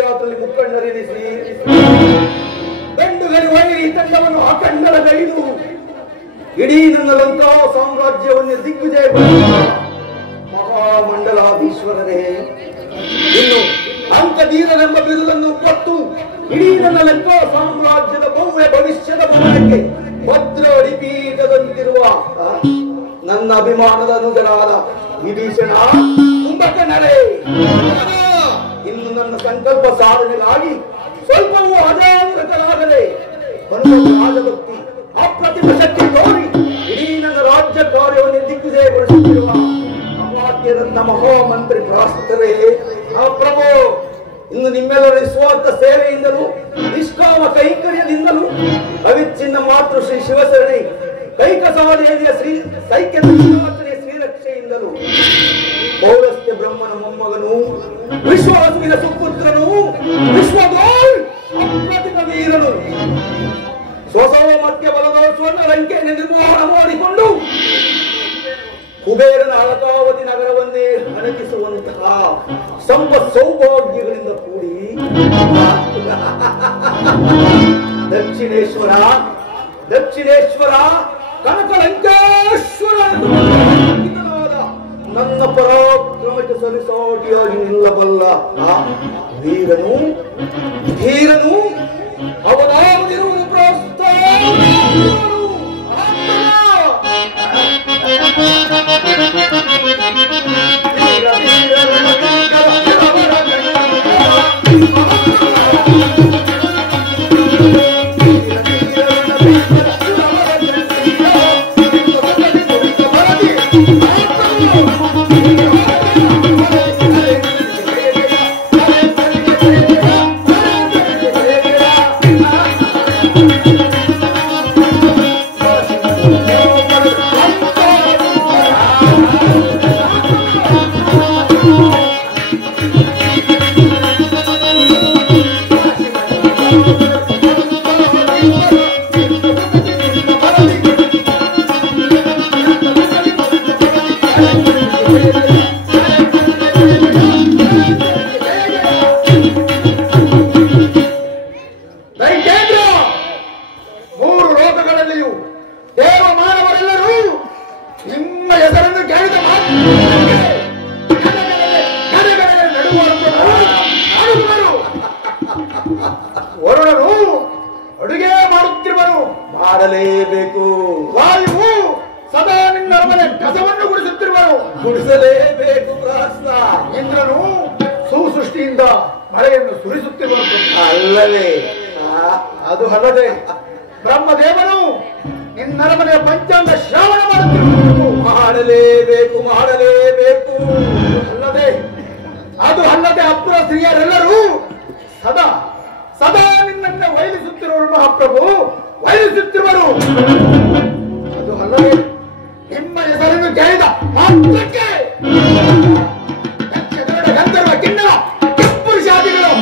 ದಂಡಯಾತ್ರೆಯಲ್ಲಿ ಮುಖಂಡರೆನಿಸಿ ಗಂಡುಗರಿ ವೈರಿ ತಂಡವನ್ನು ಅಖಂಡರಗೈದು ಇಡೀ ನನ್ನ ಲಂಕಾ ಸಾಮ್ರಾಜ್ಯವನ್ನೇ ದಿಗ್ವಿಜಯ ಮಹಾಮಂಡಲಾಧೀಶ್ವರರೇ, ಇನ್ನು ಅಂಕಧೀರನೆಂಬ ಬಿರುದನ್ನು ಕೊಟ್ಟು ಇಡೀ ನನ್ನ ಲಂಕಾ ಸಾಮ್ರಾಜ್ಯದ ಭವ್ಯ ಭವಿಷ್ಯದ ಭವನಕ್ಕೆ ಭದ್ರ ಅಡಿಪೀಠದಂತಿರುವ ನನ್ನ ಅಭಿಮಾನದ ಅನುಜರಾದ ವಿಭೀಷಣ ಕುಂಭಕರ್ಣರೇ, ಇನ್ನು ನನ್ನ ಸಂಕಲ್ಪ ಸಾಧನೆಗಾಗಿ ಸ್ವಲ್ಪವೂ ಅಜಾಗರೂಕರಾಗದೆ ರಾಜಭಕ್ತಿ ಅಪ್ರತಿಮ ಶಕ್ತಿ ತೋರಿ ಇಡೀ ನನ್ನ ರಾಜ್ಯ ಕಾರ್ಯವನ್ನು ದಿಗ್ವಿಜಯಗೊಳಿಸುತ್ತಿರುವ ಅಮಾತ್ಯರನ್ನ ಮಹಾಮಂತ್ರಿ ಪ್ರಾಸ್ತರೇ, ಆ ಪ್ರಭು ಇನ್ನು ನಿಮ್ಮೆಲ್ಲರ ನಿಸ್ವಾರ್ಥ ಸೇವೆಯಿಂದಲೂ ನಿಷ್ಕಾಮ ಕೈಂಕರ್ಯದಿಂದಲೂ ಅವಿಚ್ಛಿನ್ನ ಮಾತೃ ಶ್ರೀ ಶಿವಸರಣಿ ಕೈಕಸಾದೇವಿಯ ಶ್ರೀ ಸೈಕ್ಯತೆ ಶ್ರೀರಕ್ಷೆಯಿಂದಲೂ ಪೌರಸ್ತ್ಯ ಬ್ರಹ್ಮನ ಮೊಮ್ಮಗನು ವಿಶ್ವಾಸುವಿನ ಸುಪುತ್ರನು ವಿಶ್ವಗೋಳ್ ಅಪ್ರತಿಮ ವೀರನು ಸ್ವಸೌಮತ್ಯ ಬಲದ ಸ್ವರ್ಣ ಲಂಕೆಯನ್ನು ನಿರ್ಮಾಣ ಮಾಡಿಕೊಂಡು ಕುಬೇರನ ಅಳಕಾವತಿ ನಗರವನ್ನೇ ಅಣಕಿಸುವಂತಹ ಸಂಪತ್ ಸೌಭಾಗ್ಯಗಳಿಂದ ಕೂಡಿ ದಕ್ಷಿಣೇಶ್ವರ ಕನಕಲಂಕೇಶ್ವರ ನನ್ನ ಪರಾಕ್ರಮಕ್ಕೆ ಸರಿಸಾಟಿಯಾಗಿ ನಿಲ್ಲಬಲ್ಲ ವೀರನು ಧೀರನು ಅವನಾಗಿರುವುದು ವರುಣನು ಅಡುಗೆ ಮಾಡುತ್ತಿರುವನು, ಮಾಡಲೇಬೇಕು. ವಾಯುವು ಸದಾ ನಿನ್ನ ಅರಮನೆ ಕಸವನ್ನು ಗುಡಿಸುತ್ತಿರುವನು, ಗುಡಿಸಲೇಬೇಕು. ಇಂದ್ರನು ಸುಸೃಷ್ಟಿಯಿಂದ ಮಳೆಯನ್ನು ಸುರಿಸುತ್ತಿರುವನು, ಅಲ್ಲವೇ? ಅದು ಅಲ್ಲದೆ ಬ್ರಹ್ಮದೇವನು ನಿನ್ನರಮನೆಯ ಪಂಚಾಂಗ ಶ್ರವಣ ಮಾಡುತ್ತಿರುವನು, ಮಾಡಲೇಬೇಕು. ಅದು ಅಲ್ಲದೆ ಅಪುರ ಸ್ತ್ರೀಯರೆಲ್ಲರೂ ಸದಾ ಸದಾ ನಿನ್ನನ್ನು ವೈಲಿಸುತ್ತಿರುವರು ಮಹಾಪ್ರಭು, ವೈಲಿಸುತ್ತಿರುವರು. ಅದು ಅಲ್ಲದೆ ನಿಮ್ಮ ಹೆಸರನ್ನು ಕೇಳಿದ ಮಾತ್ರಕ್ಕೆ ಗಂಧರ್ವ ಕಿನ್ನರ ಕೆಪ್ಪುರುಷಾದಿಗಳು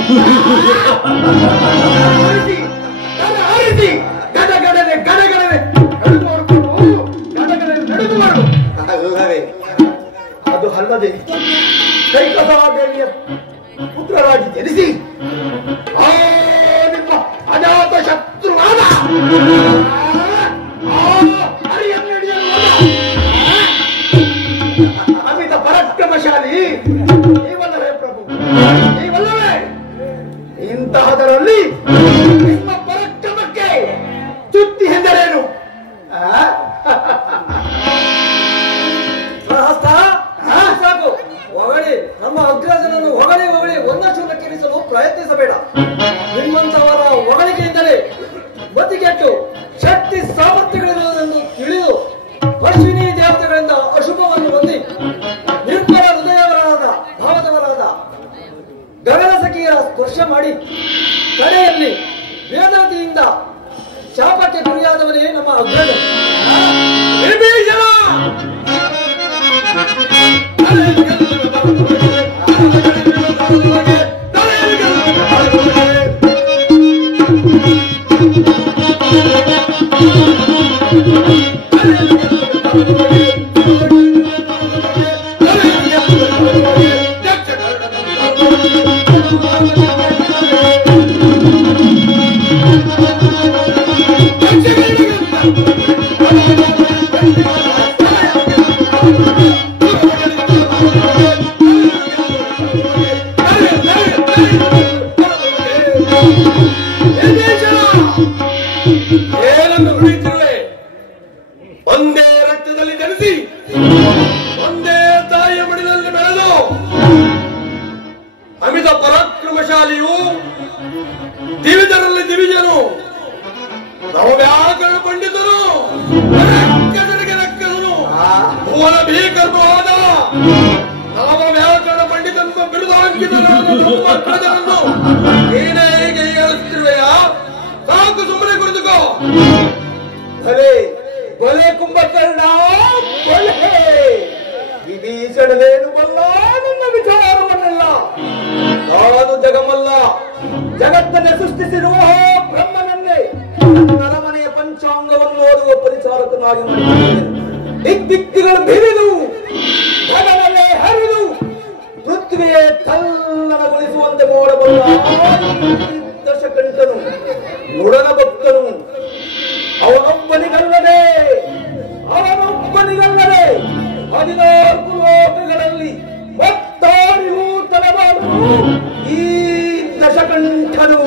ಗಡಗಡನೆ ನಡೆದುವರು. ಅಲ್ಲವೇ? ಅದು ಅಲ್ಲದೆ ಕೈಕಸಾದೇವಿಯ ಪುತ್ರರಾಗಿ ಜನಿಸಿ ನಿಮ್ಮ ಅಜಾತ ಶತ್ರುವಾದ ಅಮಿತ ಪರಾಕ್ರಮಶಾಲಿ ನೀವಲ್ಲವೇ ಪ್ರಭು? ನೀವಲ್ಲವೇ? ಇಂತಹದರಲ್ಲಿ ನಿಮ್ಮ ಪರಾಕ್ರಮಕ್ಕೆ ಚ್ಯುತಿ ಎಂದರೇನು? ಸಾಕು, ಹೊಗಳಿ ನಮ್ಮ ಅಗ್ರಜನನ್ನು ಹೊಗಳಿ ಒಂದಷ್ಟು ಲೆಕ್ಕಿಸಲು ಪ್ರಯತ್ನಿಸಬೇಡ. ನಿಮ್ಮಂತವರ ಹೊಗಳಿಕೆಯಿಂದಲೇ ಮತಿಗೆಟ್ಟು ಶಕ್ತಿ ಸಾಮರ್ಥ್ಯಗಳಿರುವುದೆಂದು ತಿಳಿದು ಅಶ್ವಿನಿ ದೇವತೆಗಳಿಂದ ಅಶುಭವನ್ನು ಹೊಂದಿ ನಿರ್ಮಲ ಹೃದಯವರಾದ ಭಾವದವರಾದ ಗಗನ ಸಖಿಯರ ಸ್ಪರ್ಶ ಮಾಡಿ ಕಡೆಯಲ್ಲಿ ವೇದವತಿಯಿಂದ ಶಾಪಕ್ಕೆ ಗುರಿಯಾದವನೇ ನಮ್ಮ ಅಗ್ರಜ ವಿಭೀಷಣ. ಏನನ್ನು ನುಡಿಯುತ್ತಿರುವೆ? ಒಂದೇ ರಕ್ತದಲ್ಲಿ ಜನಿಸಿ ಒಂದೇ ತಾಯಿಯ ಮಡಿಲಲ್ಲಿ ಬೆಳೆದು ಅಮಿತ ಪರಾಕ್ರಮಶಾಲಿಯು ದಿವಿಜರಲ್ಲಿ ದಿವಿಜನು ನವವ್ಯಾಕರಣ ಪಂಡಿತನು ರಕ್ಕಸರಿಗೆ ರಕ್ಕಸನು ಭುವನ ಭೀಕರವಾದ ನವವ್ಯಾಕರಣ ಪಂಡಿತನು ಬಿರುದಾಂಕಿತನಾದ ಮಕ್ಕಳನ್ನು ನೀನೇ ಹೇಗೆ ಹೇಳಿಸುತ್ತಿರುವೆಯ? ಸಾಕು, ಸುಮ್ಮನೆ ಕುಳಿತುಕೋ. ಭಲೆ ಭಲೆ ಕುಂಭಕರ್ಣ, ಭಲೆ. ವಿಭೀಷಣನೇನು ಬಲ್ಲ ನನ್ನ ವಿಚಾರವನ್ನೆಲ್ಲ. ನಾನು ಜಗಮಲ್ಲ, ಜಗತ್ತನ್ನೇ ಸೃಷ್ಟಿಸಿರುವ ಬ್ರಹ್ಮನನ್ನೇ ನರಮನೆಯ ಪಂಚಾಂಗವನ್ನು ಓದುವ ಪರಿಚಾರಕನಾಗಿ ಮಾಡಿದ್ದೇನೆ. ದಿಕ್ದಿಕ್ಕುಗಳು ಬಿರಿದು ಗಗನವೇ ಹರಿದು ಪೃಥ್ವಿಯೇ ತಲ್ಲಣಗೊಳಿಸುವಂತೆ ಮಾಡಬಲ್ಲ ದಶಕಂಠನು ನುಡನ ಭಕ್ತನು. ಅವನೊಬ್ಬನಿಗಲ್ಲದೆ 14 ಲೋಕಗಳಲ್ಲಿ ಮತ್ತಾರಿಗೂ ತಲೆಬಾರದು ಈ ದಶಕಂಠನು.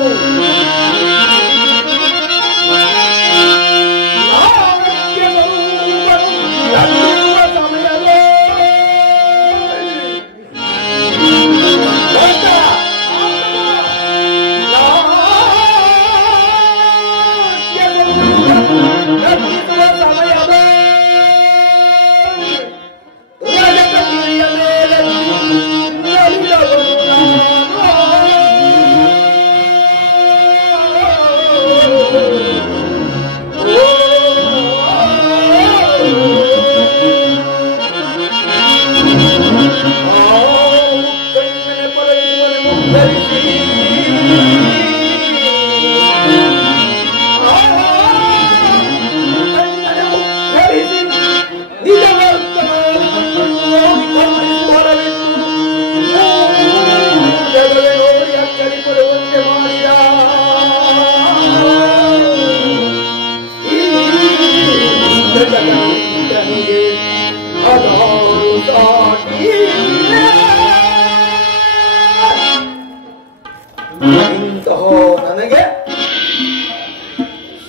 ಇಂತಹ ನನಗೆ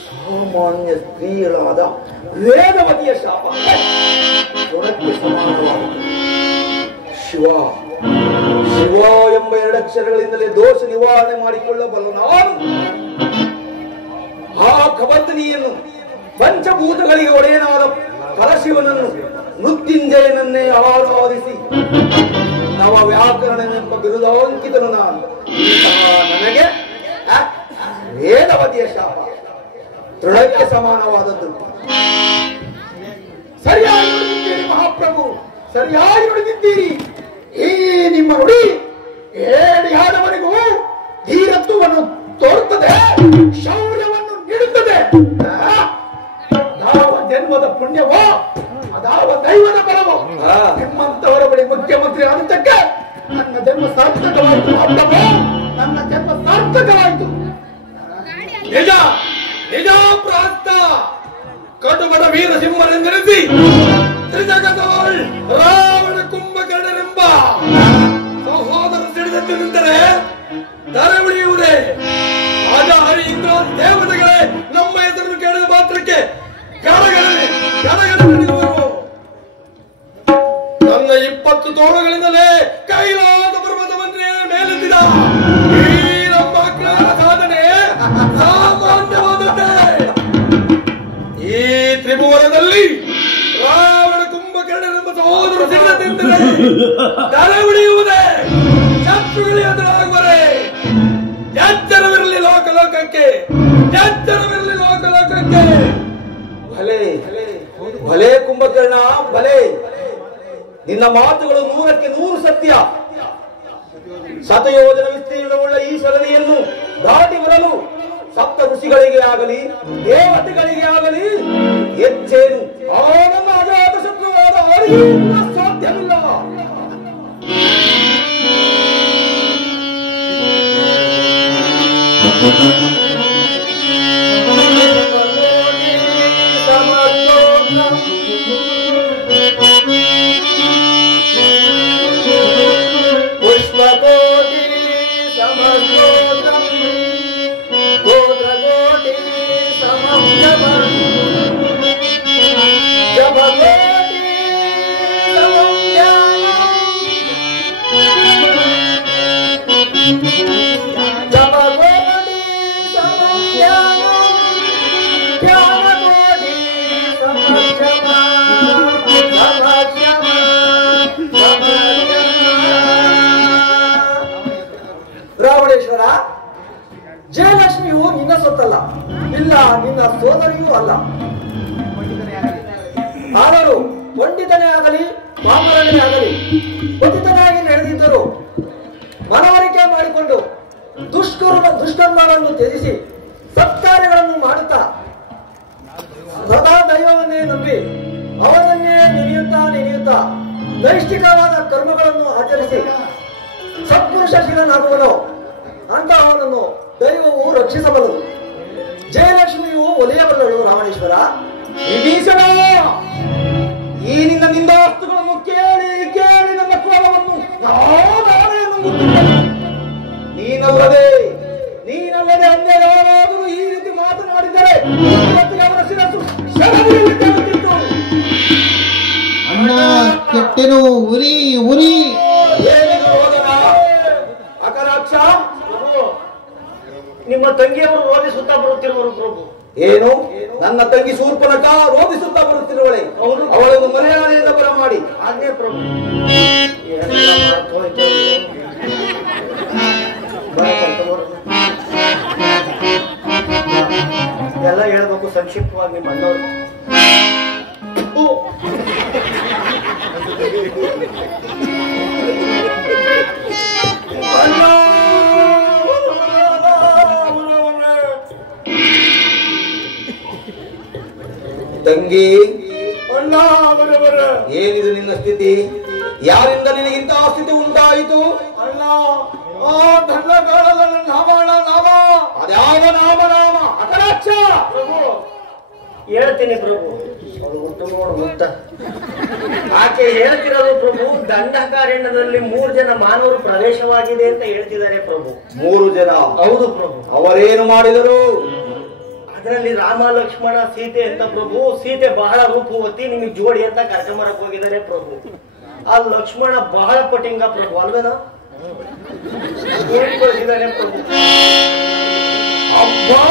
ಸಾಮಾನ್ಯ ಸ್ತ್ರೀಯಳಾದ ವೇದವತಿಯ ಶಾಪ ಗುಣಕ್ಕೆ ಸಮಾನವಾಗುತ್ತದೆ. ಶಿವ ಶಿವ ಎಂಬ 2 ಅಕ್ಷರಗಳಿಂದಲೇ ದೋಷ ನಿವಾರಣೆ ಮಾಡಿಕೊಳ್ಳಬಲ್ಲ ನಾನು ಆ ಕಬಂಧನಿಯನ್ನು ಪಂಚಭೂತಗಳಿಗೆ ಒಡೆಯನಾದ ಪರಶಿವನನ್ನು ಮೃತ್ಯುಂಜಯನನ್ನೇ ಆರಾಧಿಸಿ ನವ ವ್ಯಾಕರಣನೆಂಬ ಬಿರುದಾಂಕಿತನು ನಾನು. ನನಗೆ ವೇದವತಿಯ ಶಾಪ ತೃಣಕ್ಕೆ ಸಮಾನವಾದದ್ದು. ಸರಿಯಾಗಿ ನುಡಿದಿದ್ದೀರಿ ಮಹಾಪ್ರಭು, ಸರಿಯಾಗಿ ನುಡಿದಿದ್ದೀರಿ. ಈ ನಿಮ್ಮ ನುಡಿ ಏಡಿಯಾದವರಿಗೂ ಧೀರತ್ವವನ್ನು ತೋರುತ್ತದೆ, ಶೌರ್ಯವನ್ನು ನೀಡುತ್ತದೆ. ಯಾವ ಜನ್ಮದ ಪುಣ್ಯವೋ ಅದಾವ ದೈವದ ಬಲವೋ ನಿಮ್ಮಂತವರ ಬಳಿ ಮುಖ್ಯಮಂತ್ರಿ ಆದದ್ದಕ್ಕೆ ನನ್ನ ಜನ್ಮ ಸಾರ್ಥಕವಾಯಿತು ಮಹಾಪ್ರಭು, ನನ್ನ ಜನ್ಮ ಸಾರ್ಥಕವಾಯಿತು. ನಿಜ ನಿಜ ಪ್ರಾಸ್ತ ಕಟುಬಡ ವೀರಸಿಂಹನೆಂದೆನಿಸಿ ತ್ರಿಜಗದೋಳ್ ರಾವಣ ಕುಂಭಕರ್ಣನೆಂಬ ಸಹೋದರ ಸಿಡಿದಂತೆ ನಿಂತರೆ ದರೆ ಉಳಿಯುವುದೇ? ಆಗ ಹರಿ ಇಂದ್ರ ದೇವತೆಗಳೇ ನಮ್ಮ ಹೆಸರನ್ನು ಕೇಳಿದ ಮಾತ್ರಕ್ಕೆ ಗಡಗಡನೆ ನಡೆಯುವರು. ನನ್ನ 20 ತೋಳುಗಳಿಂದಲೇ ಕೈಲಾದ ಪರ್ವತವನ್ನೇ ಮೇಲೆತ್ತಿದ ಈ ನಮ್ಮ ಅಗ್ರಹಾರ ಸಾಧನೆ ಸಾಮಾನ್ಯವಾದದ್ದೇ. ಈ ತ್ರಿಭುವನದಲ್ಲಿ ರಾವಣ ಕುಂಭಕರ್ಣನೆಂಬ ಸಹೋದರ ಸಿಡಿದಂತೆ ದರೆ ಉಳಿಯುವುದೇ? ಶತ್ರುಗಳು ಎದುರಾಗುವರೆ. ಎಚ್ಚರವಿರಲಿ ಲೋಕಲೋಕಕ್ಕೆ, ಎಚ್ಚರವಿರಲಿ ಲೋಕಲೋಕಕ್ಕೆ. ಭಲೆ ಭಲೆ ಕುಂಭಕರ್ಣ, ಭಲೆ. ನಿನ್ನ ಮಾತುಗಳು 100ಕ್ಕೆ 100 ಸತ್ಯ. ಶತಯೋಜನ ವಿಸ್ತೀರ್ಣವುಳ್ಳ ಈ ಸರಣಿಯನ್ನು ದಾಟಿ ಬರಲು ಸಪ್ತ ಋಷಿಗಳಿಗೆ ಆಗಲಿ ದೇವತೆಗಳಿಗೆ ಆಗಲಿ ಹೆಚ್ಚೇನು ಆ ನನ್ನ ಅಜಾತ ಶತ್ರುವಾದ ಅವರಿಗೂ ಸಾಧ್ಯವಿಲ್ಲ. ಜಯಲಕ್ಷ್ಮಿಯು ನಿನ್ನ ಸೊತ್ತಲ್ಲ, ಇಲ್ಲ ನಿನ್ನ ಸೋದರಿಯೂ ಅಲ್ಲ. ಆದರೂ ಪಂಡಿತನೇ ಆಗಲಿ ಪಾಮರನೇ ಆಗಲಿ ಪತಿತನಾಗಿ ನಡೆದಿದ್ದರು ಮನವರಿಕೆ ಮಾಡಿಕೊಂಡು ದುಷ್ಕರ್ಮಗಳನ್ನು ತ್ಯಜಿಸಿ ಸತ್ಕಾರ್ಯಗಳನ್ನು ಮಾಡುತ್ತಾ ಸದಾ ದೈವವನ್ನೇ ನಂಬಿ ಅವನನ್ನೇ ನೆನೆಯುತ್ತಾ ನೈಷ್ಠಿಕವಾದ ಕರ್ಮಗಳನ್ನು ಆಚರಿಸಿ ಸತ್ಪುರುಷಶೀಲನಾಗುವನು ಅಂತ ಅವನನ್ನು ದೈವವು ರಕ್ಷಿಸಬಲ್ಲದು. ಜಯಲಕ್ಷ್ಮಿಯು ಒಲಿಯಬಲ್ಲಳು. ರಾವಣೇಶ್ವರ, ವಿಭೀಷಣ, ಈ ನಿನ್ನ ನಿಂದಾಸ್ತುಗಳನ್ನು ಕೇಳಿ ಕೇಳಿ ನನ್ನ ಕೋಲವನ್ನು ನೀನಲ್ಲದೆ ಅನ್ಯ ಯಾರಾದರೂ ಈ ರೀತಿ ಮಾತನಾಡಿದರೆ ಇವತ್ತಿಗೆ ಅವರ ಶಿರಸ್ಸು ಶರದಲ್ಲಿ ತೆಗೆದಿತ್ತು. ಅಣ್ಣ ಕೆಟ್ಟೆನು, ಉರಿ ಉರಿ. ಏನಿದು ರೋದನ? ಅಕರಾಕ್ಷ, ನಿಮ್ಮ ತಂಗಿಯವರು ರೋಧಿಸುತ್ತಾ ಬರುತ್ತಿರುವರು ಪ್ರಭು. ಏನು? ನನ್ನ ತಂಗಿ ಶೂರ್ಪನಖ ರೋಧಿಸುತ್ತಾ ಬರುತ್ತಿರುವಳೆ. ಅವಳನ್ನು ಮರ್ಯಾದೆಯಿಂದ ಬರಮಾಡಿ. ಆಜ್ಞೆ ಪ್ರಭು. ಎಲ್ಲ ಹೇಳ್ಬೇಕು ಸಂಕ್ಷಿಪ್ತವಾಗಿ ನಿಮ್ಮ ಅಣ್ಣವರು. ತಂಗಿ, ಅಣ್ಣ, ಏನಿದು ನಿನ್ನ ಸ್ಥಿತಿ? ಯಾರಿಂದ ನಿನಗಿಂತಹ ಸ್ಥಿತಿ ಉಂಟಾಯಿತು? ಅಣ್ಣ, ದಂಡಕಾಲದಲ್ಲಿ ನಾಮ ಅದ್ಯಾವ ನಾಮ? ಅಕರಾಕ್ಷ, ಪ್ರಭು ಹೇಳ್ತೀನಿ ಪ್ರಭು. ಅವಳು ಹುಟ್ಟು ನೋಡು ಮುತ್ತ. ಆಕೆ ಹೇಳ್ತಿರೋದು ಪ್ರಭು, ದಂಡಕಾರಣ್ಯದಲ್ಲಿ 3 ಜನ ಮಾನವರು ಪ್ರವೇಶವಾಗಿದೆ ಅಂತ ಹೇಳ್ತಿದ್ದಾರೆ ಪ್ರಭು. 3 ಜನ? ಹೌದು ಪ್ರಭು. ಅವರೇನು ಮಾಡಿದರು? ಅದರಲ್ಲಿ ರಾಮ, ಲಕ್ಷ್ಮಣ, ಸೀತೆ ಅಂತ ಪ್ರಭು. ಸೀತೆ ಬಹಳ ರೂಪವತಿ, ನಿಮಗೆ ಜೋಡಿ ಅಂತ ಕರ್ಕೊಂಬರಕ್ ಹೋಗಿದ್ದಾರೆ ಪ್ರಭು. ಆ ಲಕ್ಷ್ಮಣ ಬಹಳ ಪಟಿಂಗ ಪ್ರಭು, ಅಲ್ವೇನಾ? ಕಳಿಸಿದ್ದಾನೆ ಪ್ರಭು. ಅಬ್ಬಾ,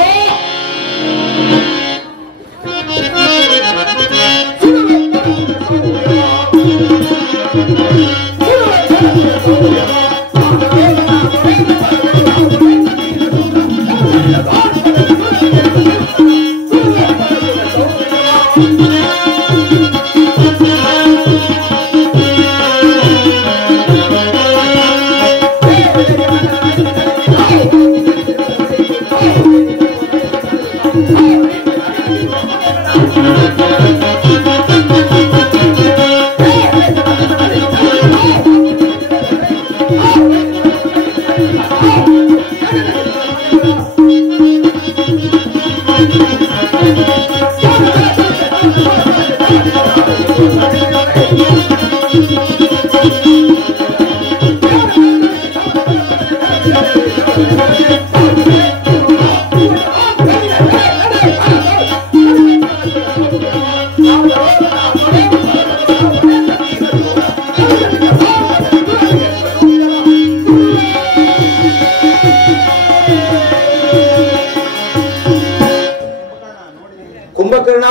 ಕುಂಭಕರ್ಣ,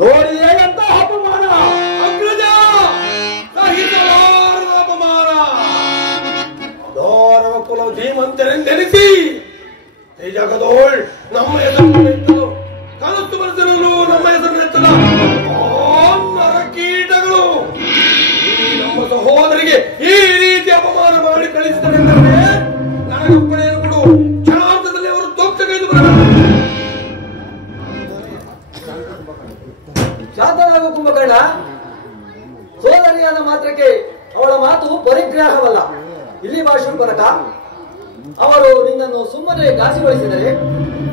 ನೋಡಿಯೇ ಅಂತ ಅಪಮಾನ! ಅಗ್ರಜ, ಸಹಿಸಲಾರದ ಅಪಮಾನ. ಅದೋರವ ಕುಲ ಧೀಮಂತರೆಂದೆನಿಸಿ ಈ ಜಗದೋಳ್ ನಮ್ಮ ಹೆಸರು ಕನಸು ಮನಸ್ಸಿನಲ್ಲೂ ನಮ್ಮ ಹೆಸರನ್ನೆತ್ತದ ನರಕೀಟಗಳು ಈ ನಮ್ಮ ಸಹೋದರಿಗೆ ಈ ರೀತಿ ಅಪಮಾನ ಮಾಡಿ ಕಳಿಸಿದರೆಂದರೆ ನನಗಪ್ಪಣೆಯನ್ನು ಕೊಡು. ಕ್ಷಣಾಂತದಲ್ಲಿ ಅವರು ತೋಕ್ತಗೈದು ಬರಬೇಕು. ಶಾಂತನಾಗು ಕುಂಭಕರ್ಣ. ಸೋದರಿಯಾದ ಮಾತ್ರಕ್ಕೆ ಅವಳ ಮಾತು ಪರಿಗ್ರಹವಲ್ಲ. ಇಲ್ಲಿ ಬಾ ಶೂರ್ಪನಖ. ಅವರು ನಿನ್ನನ್ನು ಸುಮ್ಮನೆ ಘಾಸಿಗೊಳಿಸಿದರೆ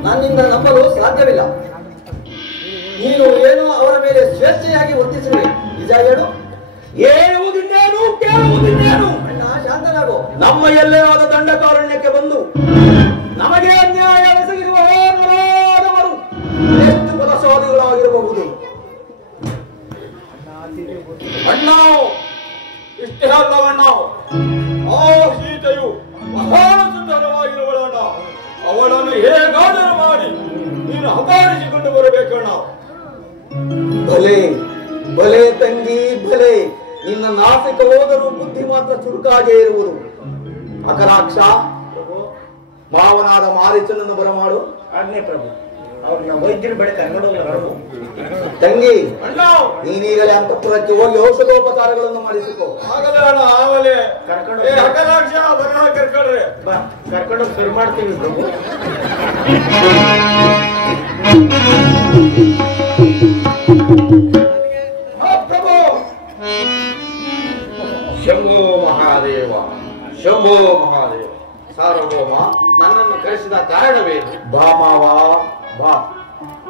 ನನ್ನಿಂದ ನಂಬಲು ಸಾಧ್ಯವಿಲ್ಲ. ನೀನು ಏನೋ ಅವರ ಮೇಲೆ ಸ್ವೇಚ್ಛೆಯಾಗಿ ವರ್ತಿಸಿರುವೆ, ನಿಜ ಹೇಳು. ಹೇಳುವುದಿನ್ನೇನು, ಕೇಳುವುದಿನ್ನೇನು? ಅಣ್ಣ, ಶಾಂತನಾಗು. ನಮ್ಮ ಎಲ್ಲೇ ಆದ ದಂಡಕಾರಣ್ಯಕ್ಕೆ ಬಂದು ನಮಗೆ ಅನ್ಯಾಯ ಎಸಗಿರುವ ನರಾದವರು ಎಷ್ಟು ಬಲಶಾಲಿಗಳಾಗಿರಬಹುದು? ಅಣ್ಣ, ಇಷ್ಟೇ ಅಲ್ಲವಣ್ಣ, ಆ ಸೀತೆಯು ಮಹಾನ ಸುಂದರವಾಗಿರುವಳಣ್ಣ. ಅವಳನ್ನು ಹೇಗಾದರೂ ಮಾಡಿ ನೀನು ಅಪಹರಿಸಿಕೊಂಡು ಬರಬೇಕಣ್ಣ. ಭಲೆ ಭಲೆ ತಂಗಿ, ಭಲೆ. ನಿನ್ನ ನಾಸಿಕ ಹೋದರೂ ಬುದ್ಧಿ ಮಾತ್ರ ಚುರುಕಾಗೇ ಇರುವುದು. ಅಕರಾಕ್ಷ, ಮಾವನಾದ ಮಾರೀಚನನ್ನು ಬರಮಾಡು. ಆಜ್ಞೆ ಪ್ರಭು. ಅವ್ರನ್ನ ವೈದ್ಯರು ಬಳಿ ಕರ್ಕೊಂಡು ತಂಗಿ, ನೀನೀಗಲೇ ಅಂತಃಪುರಕ್ಕೆ ಹೋಗಿ ಔಷಧೋಪಚಾರಗಳನ್ನು ಮಾಡಿಸಿಕೊ. ಕರ್ಕೊಂಡು ಶುರು ಮಾಡ್ತೀವಿ ಪ್ರಭು. ಪ್ರಭು ಶಂಭೋ ಮಹಾದೇವ, ಶಂಭೋ ಮಹಾದೇವ. ಸಾರ್ವಭೌಮ, ನನ್ನನ್ನು ಕರೆಸಿದ ಕಾರಣವೇನು? ಬಾ ಮಾವ ಬಾ.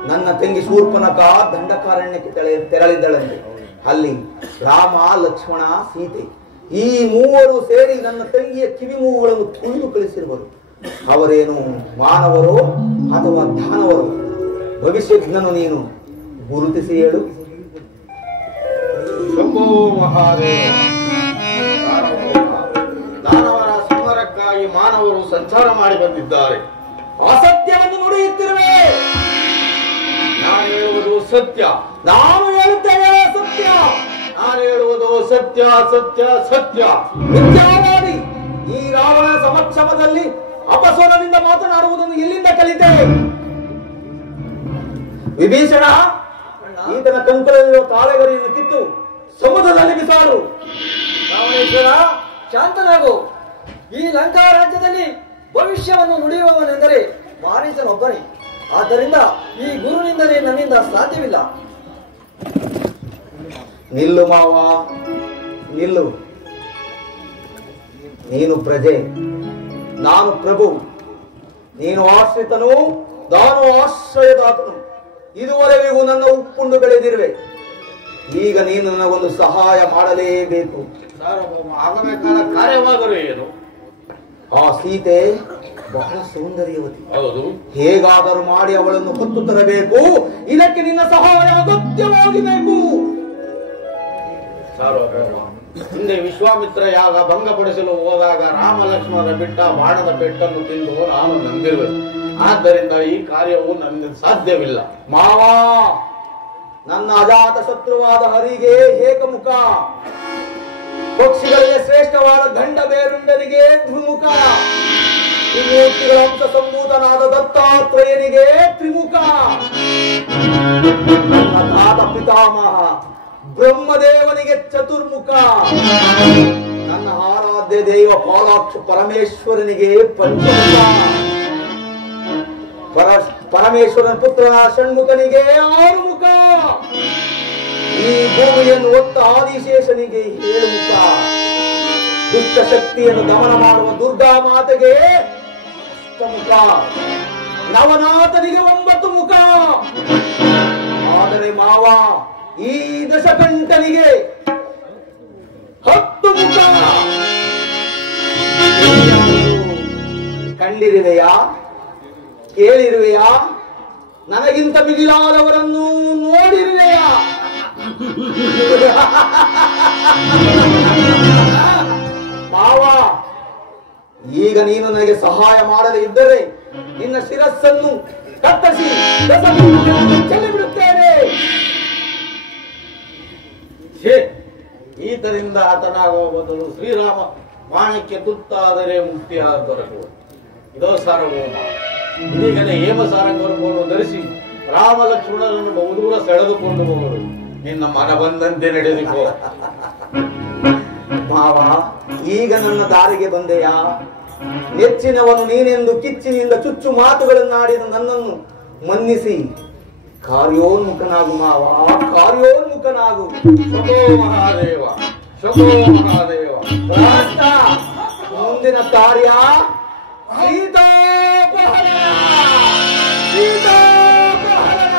ನನ್ನ ತಂಗಿ ಶೂರ್ಪನಖ ದಂಡಕಾರಣ್ಯಕ್ಕೆ ತೆರಳಿದ್ದಳಂತೆ. ಅಲ್ಲಿ ರಾಮ, ಲಕ್ಷ್ಮಣ, ಸೀತೆ ಈ ಮೂವರು ಸೇರಿ ನನ್ನ ತಂಗಿಯ ಕಿವಿ ಮೂಗುಗಳನ್ನು ತುಳಿದು ಕಳಿಸಿರುವರು. ಅವರೇನು ಮಾನವರು ಅಥವಾ ದಾನವರು? ಭವಿಷ್ಯಜ್ಞನು ನೀನು, ಗುರುತಿಸಿ ಹೇಳು. ಶಂಭೋ ಮಹಾದೇವ. ದಾನವರ ಸಂಹಾರಕ್ಕಾಗಿ ಮಾನವರು ಸಂಚಾರ ಮಾಡಿ ಬಂದಿದ್ದಾರೆ. ಅಸತ್ಯವನ್ನು ನುಡಿಯುತ್ತಿರುವೆ. ನಾನು ಹೇಳುವುದು ಸತ್ಯ. ನಾನು ಹೇಳುತ್ತೇನೆ ಸತ್ಯ. ನಾನು ಹೇಳುವುದು ಸತ್ಯ, ಸತ್ಯ, ಸತ್ಯ. ವಿದ್ಯಾವಾದಿ ಈ ರಾವಣನ ಸಮಕ್ಷಮದಲ್ಲಿ ಅಪಸ್ವರದಿಂದ ಮಾತನಾಡುವುದನ್ನು ಎಲ್ಲಿಂದ ಕಲಿತೆ? ವಿಭೀಷಣ, ಈತನ ಕಂಕಳಲ್ಲಿರುವ ತಾಳೆಗರಿಯನ್ನು ಕಿತ್ತು ಸಮುದ್ರದಲ್ಲಿ ಬಿಸಾಡು. ರಾವಣೇಶ್ವರ, ಶಾಂತನಾಗು. ಈ ಲಂಕಾ ರಾಜ್ಯದಲ್ಲಿ ಭವಿಷ್ಯವನ್ನು ನುಡಿಯುವವನೆಂದರೆ ಮಾರೀಚನೊಬ್ಬನೇ. ಆದ್ದರಿಂದ ಈ ಗುರುನಿಂದಲೇ ನನ್ನಿಂದ ಸಾಧ್ಯವಿಲ್ಲ. ನಿಲ್ಲು ಮಾವ, ನಿಲ್ಲು. ನೀನು ಪ್ರಜೆ, ನಾನು ಪ್ರಭು. ನೀನು ಆಶ್ರಿತನು, ನಾನು ಆಶ್ರಯದಾತನು. ಇದುವರೆಗೂ ನನ್ನ ಉಪ್ಪುಂಡು ಬೆಳೆದಿರುವೆ. ಈಗ ನೀನು ನನಗೊಂದು ಸಹಾಯ ಮಾಡಲೇಬೇಕು. ಸಾರ್ವಭೌಮ, ಆಗಬೇಕಾದ ಕಾರ್ಯವಾದರೂ ಏನು? ಆ ಸೀತೆ ಬಹಳ ಸೌಂದರ್ಯವತಿ. ಹೌದು. ಹೇಗಾದರೂ ಮಾಡಿ ಅವಳನ್ನು ಹೊತ್ತು ತರಬೇಕು. ಇದಕ್ಕೆ ನಿನ್ನ ಸಹಾಯ ಅಗತ್ಯವಾಗಿ ಬೇಕು. ಸಾರ್ವಭೌಮ, ಹಿಂದೆ ವಿಶ್ವಾಮಿತ್ರ ಯಾಗ ಭಂಗಪಡಿಸಲು ಹೋದಾಗ ರಾಮ ಲಕ್ಷ್ಮಣರ ಬಿಟ್ಟ ಬಾಣದ ಪೆಟ್ಟನ್ನು ತಿಂದು ನಾನು ನಂಬಿರುವೆ. ಆದ್ದರಿಂದ ಈ ಕಾರ್ಯವು ನನ್ನಿಂದ ಸಾಧ್ಯವಿಲ್ಲ. ಮಾವ, ನನ್ನ ಅಜಾತ ಶತ್ರುವಾದ ಹರಿಗೆ ಏಕಮುಖ, ಪಕ್ಷಿಗಳಿಗೆ ಶ್ರೇಷ್ಠವಾದ ಗಂಡ ಬೇರುಂಡನಿಗೆ ದ್ವಿಮುಖ, ತ್ರಿಮೂರ್ತಿಗಳ ಅಂಶ ಸಂಭೂತನಾದ ದತ್ತಾತ್ರೇಯನಿಗೆ ತ್ರಿಮುಖ, ನನ್ನ ತಾತ ಪಿತಾಮಹ ಬ್ರಹ್ಮದೇವನಿಗೆ ಚತುರ್ಮುಖ, ನನ್ನ ಆರಾಧ್ಯ ದೈವ ಪಾಲಾಕ್ಷ ಪರಮೇಶ್ವರನಿಗೆ ಪಂಚಮುಖ, ಪರಮೇಶ್ವರನ ಪುತ್ರನ ಷಣ್ಮುಖನಿಗೆ ಆರುಮುಖ, ಈ ಭೂಮಿಯನ್ನು ಹೊತ್ತ ಆದಿಶೇಷನಿಗೆ 7 ಮುಖ, ದುಷ್ಟ ಶಕ್ತಿಯನ್ನು ದಮನ ಮಾಡುವ ದುರ್ಗಾ ಮಾತೆಗೆ 8 ಮುಖ, ನವನಾಥನಿಗೆ 9 ಮುಖ. ಆದರೆ ಮಾವ, ಈ ದಶಕಂಠನಿಗೆ 10 ಮುಖ. ಕಂಡಿರುವೆಯಾ? ಕೇಳಿರುವೆಯಾ? ನನಗಿಂತ ಮಿಗಿಲಾದವರನ್ನು ನೋಡಿರುವೆಯಾ? ಮಾವ, ಈಗ ನೀನು ನನಗೆ ಸಹಾಯ ಮಾಡದೇ ಇದ್ದರೆ ನಿನ್ನ ಶಿರಸ್ಸನ್ನು ಕತ್ತರಿಸಿ ಚೆಲ್ಲಿಬಿಡುತ್ತೇನೆ. ಈತರಿಂದ ಆತನಾಗುವ ಬದಲು ಶ್ರೀರಾಮ ಬಾಣಕ್ಕೆ ತುತ್ತಾದರೆ ಮುಕ್ತಿಯಾದ ದೊರಕುವುದು. ಇದೋ ಸಾರ್ವಭೌಮ, ಇದೀಗಲೇ ಹೇಮಸಾರಂಗವನ್ನು ಧರಿಸಿ ರಾಮ ಲಕ್ಷ್ಮಣರನ್ನು ಬಹುದೂರ ಸೆಳೆದುಕೊಂಡು ಹೋಗಲು ನಿನ್ನ ಮನ ಬಂದಂತೆ ನಡೆದುಕೋ. ಮಾವ, ಈಗ ನನ್ನ ದಾರಿಗೆ ಬಂದೆಯಾ? ನೆಚ್ಚಿನವನು ನೀನೆಂದು ಕಿಚ್ಚಿನಿಂದ ಚುಚ್ಚು ಮಾತುಗಳನ್ನಾಡಿದ ನನ್ನನ್ನು ಮನ್ನಿಸಿ ಕಾರ್ಯೋನ್ಮುಖನಾಗು ಮಾವ, ಕಾರ್ಯೋನ್ಮುಖನಾಗು. ಶಂಭೋ ಮಹಾದೇವ, ಶಂಭೋ ಮಹಾದೇವ. ರಾಷ್ಟ್ರ, ಮುಂದಿನ ಕಾರ್ಯ ಸೀತಾಪಹರಣ, ಸೀತಾಪಹರಣ,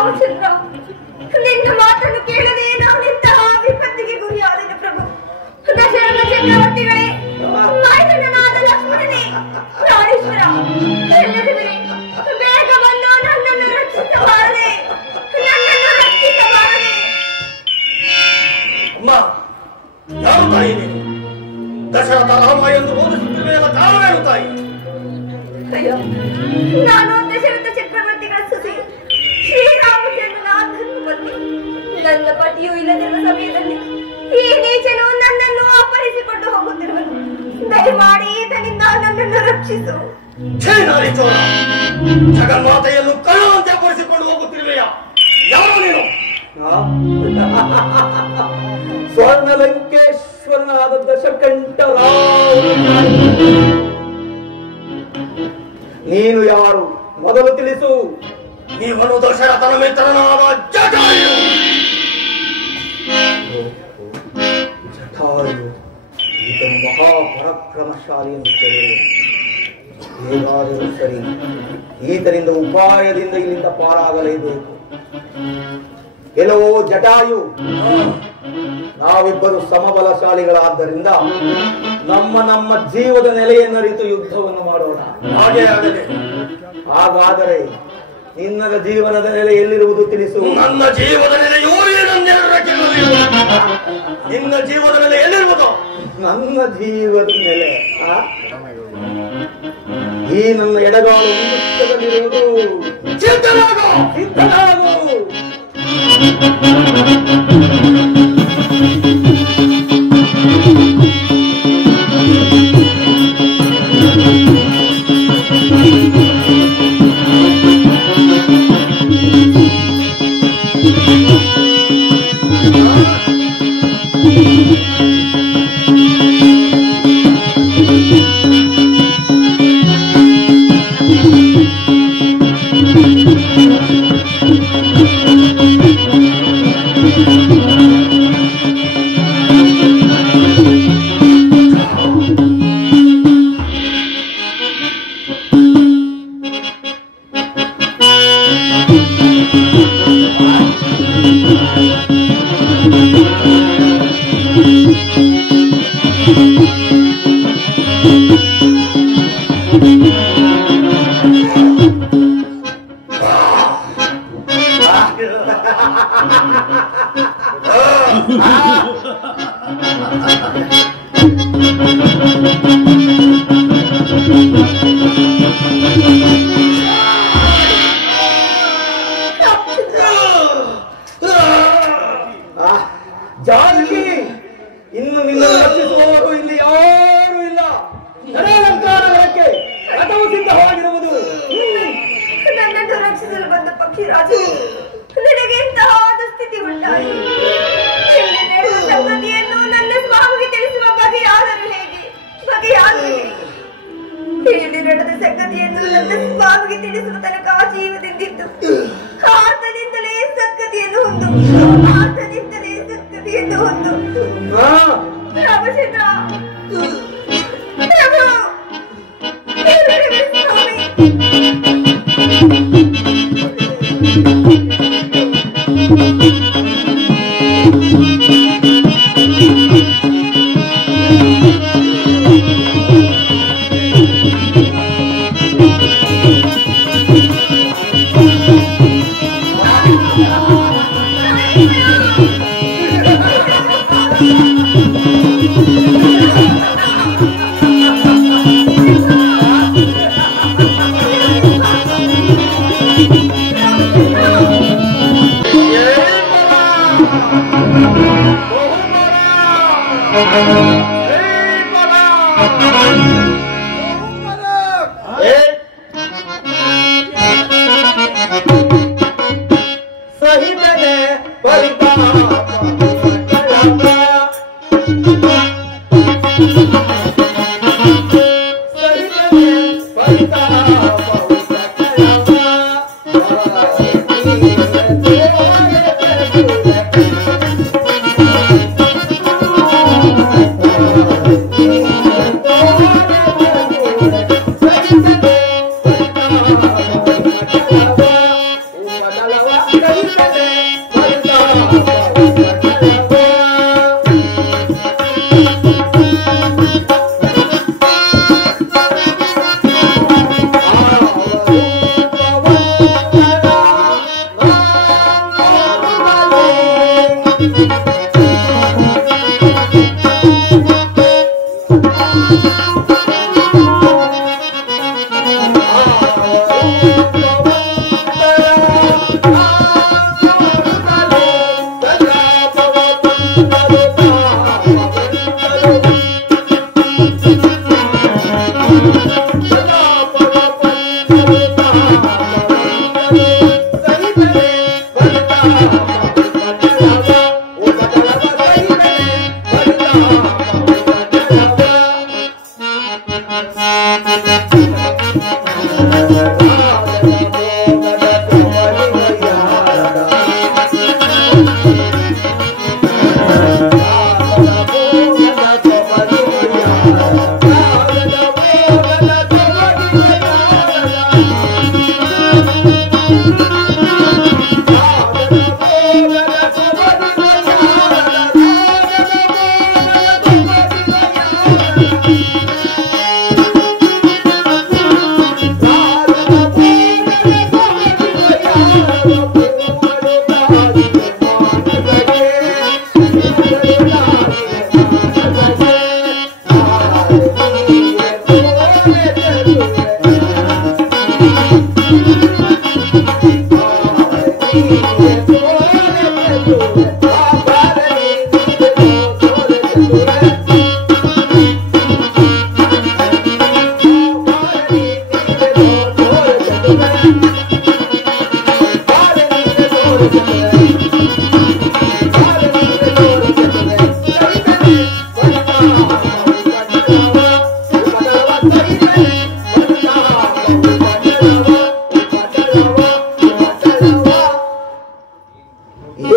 ರಾಮಚಂದ್ರ, ನಿನ್ನ ಮಾತನ್ನು ಕೇಳದೆ ನಾನೆಂತಹ ವಿಪತ್ತಿಗೆ ಗುರಿಯಾದೆನು ಪ್ರಭು. ದಶರಥ ಚಕ್ರವರ್ತಿಗಳೇ, ಮೈದನನಾದ ಲಕ್ಷ್ಮಣನೇ, ಪ್ರಾಣೇಶ್ವರ, ಎಲ್ಲರಿವರೇ, ಬೇಗ ಬಂದು ನನ್ನನ್ನು ರಕ್ಷಿಸಬಾರದೆ, ನನ್ನನ್ನು ರಕ್ಷಿಸಬಾರದೆ. ಅಮ್ಮ, ಯಾವ ತಾಯಿ ನೀನು? ದಶರಥ ರಾಮ ಎಂದು ಬೋಧಿಸುತ್ತಿರುವೆಯಲ್ಲ, ಕಾರಣವೇನು ತಾಯಿ? ಅಯ್ಯೋ, ನಾನು ದಶರಥ ಚಕ್ರವರ್ತಿಗಳ ಸೊಸೆ ಶ್ರೀರಾಮಚಂದ್ರನ ಧರ್ಮಪತ್ನಿ. ನನ್ನ ಪತಿಯು ಇಲ್ಲದಿರುವ ಸಮಯದಲ್ಲಿ ಈ ನೀಚನು ನನ್ನನ್ನು ಅಪಹರಿಸಿಕೊಂಡು ಹೋಗುತ್ತಿರುವನು. ದಯಮಾಡಿ ಈತನಿಂದ ನನ್ನನ್ನು ರಕ್ಷಿಸು. ಜಗನ್ಮಾತೆಯನ್ನು ಕಳ್ಳವಂತೆ ಅಪಹರಿಸಿಕೊಂಡು ಹೋಗುತ್ತಿರುವೆಯಾ? ಯಾರು ನೀನು? ಸ್ವರ್ಣಲಂಕೇಶ್ವರನಾದ ದಶಕಂಠ ನೀನು ಯಾರು? ಮೊದಲು ತಿಳಿಸು. ನೀವನು ದಶರಥನ ಮಿತ್ರನಾದ ಜಟಾಯು. ಜಟಾಯು ಈತನು ಮಹಾಪರಾಕ್ರಮಶಾಲಿ ಎಂದು ಕೇಳಿದೆ. ಹೇಗಾದರೂ ಸರಿ, ಈತನಿಂದ ಉಪಾಯದಿಂದ ಇಲ್ಲಿಂದ ಪಾರಾಗಲೇಬೇಕು. ಕೆಲವು ಜಟಾಯು, ನಾವಿಬ್ಬರು ಸಮಬಲಶಾಲಿಗಳಾದ್ದರಿಂದ ನಮ್ಮ ನಮ್ಮ ಜೀವದ ನೆಲೆಯನ್ನರಿತು ಯುದ್ಧವನ್ನು ಮಾಡೋಣ. ಹಾಗೆ ಆಗಲಿ. ಹಾಗಾದರೆ ನಿನ್ನ ಜೀವನದ ನೆಲೆ ಎಲ್ಲಿರುವುದು ತಿಳಿಸು. ನನ್ನ ಜೀವದ ನೆಲೆಯೂ ನಿನ್ನ ಜೀವದ ನೆಲೆ ಎಲ್ಲಿರುವುದು? ನನ್ನ ಜೀವದ ನೆಲೆ ಈ ನನ್ನ ಎಡಗಾಲು ಮುಂದಲ್ಲಿರುವುದು. ಸಿದ್ಧನಾಗು, ಸಿದ್ಧನಾಗು. ಜಾನಕಿ, ಇನ್ನು ನಿನ್ನ ರಕ್ಷಿಸುವವರು ಇಲ್ಲಿ ಯಾರೂ ಇಲ್ಲ. ನರೇಲಂಕಾರಕ್ಕೆ ರಥವು ಸಿದ್ಧವಾಗಿರುವುದು. ನನ್ನನ್ನು ರಕ್ಷಿಸಲು ಬಂದ ಪಕ್ಷಿರಾಜ, ನಿನಗೆ ಇಂತಹ ದುಸ್ಥಿತಿ ಉಂಟಾಗಿ ಸಂಗತಿಯನ್ನು ನನ್ನ ಸ್ವಾಮಿಗೆ ತಿಳಿಸುವ ಬಗೆಯಾದರೂ ಹೇಗೆ? ಇಲ್ಲಿ ನಡೆದ ಸಂಗತಿಯನ್ನು ನನ್ನ ಸ್ವಾಮಿಗೆ ತಿಳಿಸುವ ತನಕ ಜೀವದಿಂದಿದ್ದು ಆತನಿಂದಲೇ ಸಂಗತಿಯನ್ನು ಹೊಂದು, ಆತನಿಂದಲೇ ಸಂಗತಿಯನ್ನು ಹೊಂದು. ರಾಮಚಂದ್ರ, ಪ್ರಭು, ಸ್ವಾಮಿ.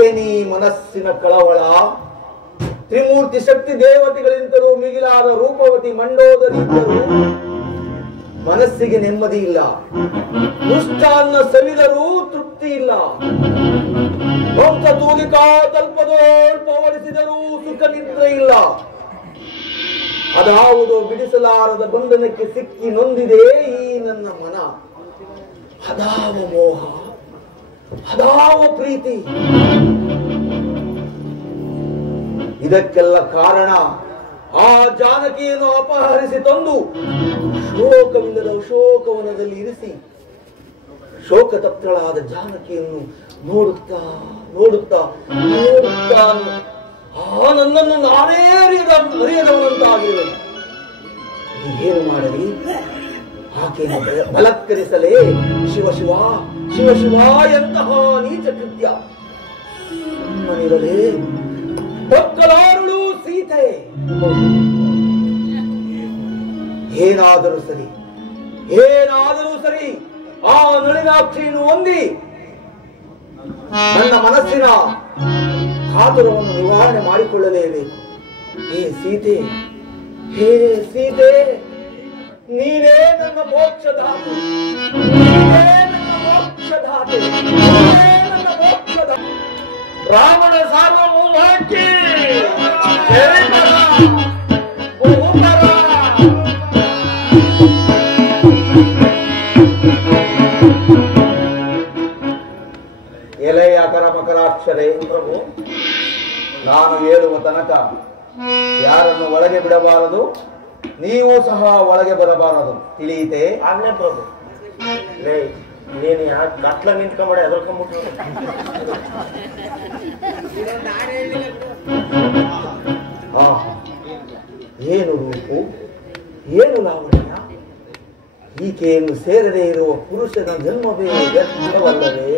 ಏನಿ ಮನಸ್ಸಿನ ಕಳವಳ? ತ್ರಿಮೂರ್ತಿ ಶಕ್ತಿ ದೇವತೆಗಳಿಂದಲೂ ಮಿಗಿಲಾದ ರೂಪವತಿ ಮಂಡೋದರಿದ್ದರು ಮನಸ್ಸಿಗೆ ನೆಮ್ಮದಿ ಇಲ್ಲ. ದುಷ್ಟಾನ್ನ ಸವಿದರೂ ತೃಪ್ತಿ ಇಲ್ಲ. ಭಕ್ತ ತೂಲಿಕಾ ತಲ್ಪದೋಳ್ಪವಡಿಸಿದರೂ ಸುಖ ನಿದ್ರೆ ಇಲ್ಲ. ಅದಾವುದೋ ಬಿಡಿಸಲಾರದ ಬಂಧನಕ್ಕೆ ಸಿಕ್ಕಿ ನೊಂದಿದೆ ಈ ನನ್ನ ಮನ. ಅದಾವ ಮೋಹ, ಅದಾವ ಪ್ರೀತಿ. ಇದಕ್ಕೆಲ್ಲ ಕಾರಣ ಆ ಜಾನಕಿಯನ್ನು ಅಪಹರಿಸಿ ತಂದು ಶೋಕವಿಲ್ಲದ ಶೋಕವನದಲ್ಲಿ ಇರಿಸಿ ಶೋಕತಪ್ತಳಾದ ಜಾನಕಿಯನ್ನು ನೋಡುತ್ತಾ ನೋಡುತ್ತಾ ನೋಡುತ್ತಾ ನನ್ನನ್ನು ನಾನೇ ಅರಿಯದವನಂತಾಗಿರುವೆನು. ಏನು ಮಾಡಲಿ? ಆಕೆಯನ್ನು ಬಲತ್ಕರಿಸಲೇ? ಶಿವ ಶಿವ ಶಿವ ಶಿವ, ಎಂತಹ ನೀಚ ಕೃತ್ಯ! ಸುಮ್ಮನಿರಲೇ? ಪಕ್ಕಲಾರುಳು ಸೀತೆ. ಏನಾದರೂ ಸರಿ, ಏನಾದರೂ ಸರಿ, ಆ ನಳಿನಾಕ್ಷಿಯನ್ನು ಹೊಂದಿ ನನ್ನ ಮನಸ್ಸಿನ ಕಾತುರವನ್ನು ನಿವಾರಣೆ ಮಾಡಿಕೊಳ್ಳಲೇಬೇಕು. ಹೇ ಸೀತೆ, ಹೇ ಸೀತೆ, ನೀನೇ ನನ್ನ ಮೋಕ್ಷದಾತೆ, ನೀನೇ ನನ್ನ ಮೋಕ್ಷದಾತೆ, ನೀನೇ ನನ್ನ ಮೋಕ್ಷದಾತೆ. ರಾಮನ ಸಾರ್ವಭೌಮಕ್ಕೆ ಎಲೆಯ ಕರಮಕರಾಕ್ಷರೇ ಪ್ರಭು, ನಾನು ಹೇಳುವ ತನಕ ಯಾರನ್ನು ಒಳಗೆ ಬಿಡಬಾರದು, ನೀವು ಸಹ ಒಳಗೆ ಬರಬಾರದು, ತಿಳಿಯಿತೆ? ಆಗ್ಲೇ ಪ್ರಭು. ನೀನು ಯಾಕೆ ಕಟ್ಲ ನಿಂತ್ಕೊಂಬೇಡ, ಎದರ್ಕೊಂಡ್ಬಿಟ್ಟು. ಏನು ರೂಪು, ಏನು ಲಾವಣ್ಯ! ಈಕೆಯನ್ನು ಸೇರದೇ ಇರುವ ಪುರುಷನ ಜನ್ಮವೇ ವ್ಯರ್ಥವಲ್ಲವೇ?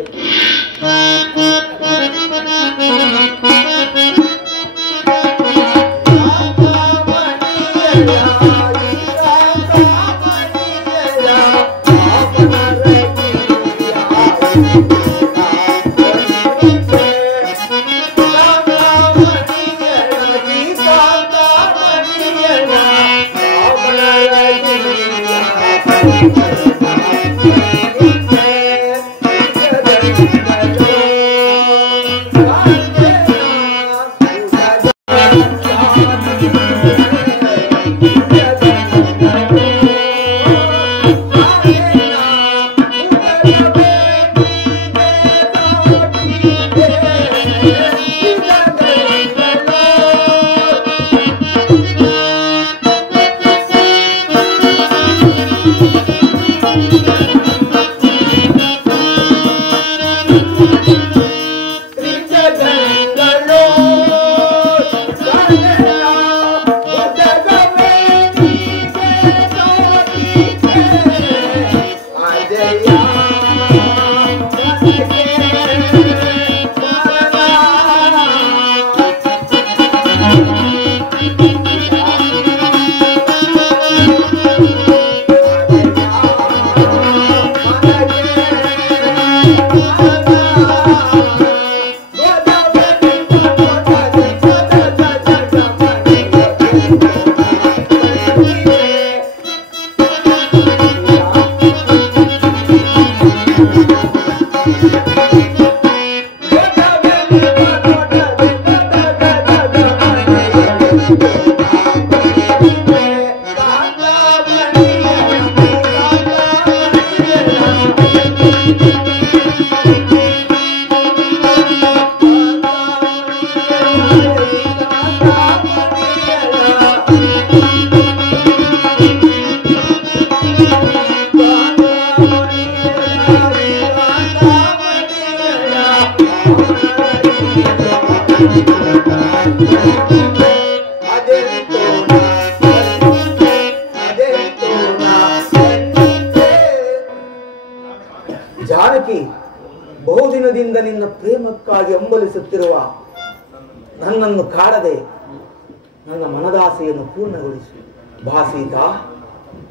ಜಾನಕಿ, ಬಹುದಿನದಿಂದ ನಿನ್ನ ಪ್ರೇಮಕ್ಕಾಗಿ ಹಂಬಲಿಸುತ್ತಿರುವ ನನ್ನನ್ನು ಕಾಡದೆ ನನ್ನ ಮನದಾಸೆಯನ್ನು ಪೂರ್ಣಗೊಳಿಸು. ಬಾ ಸೀತಾ,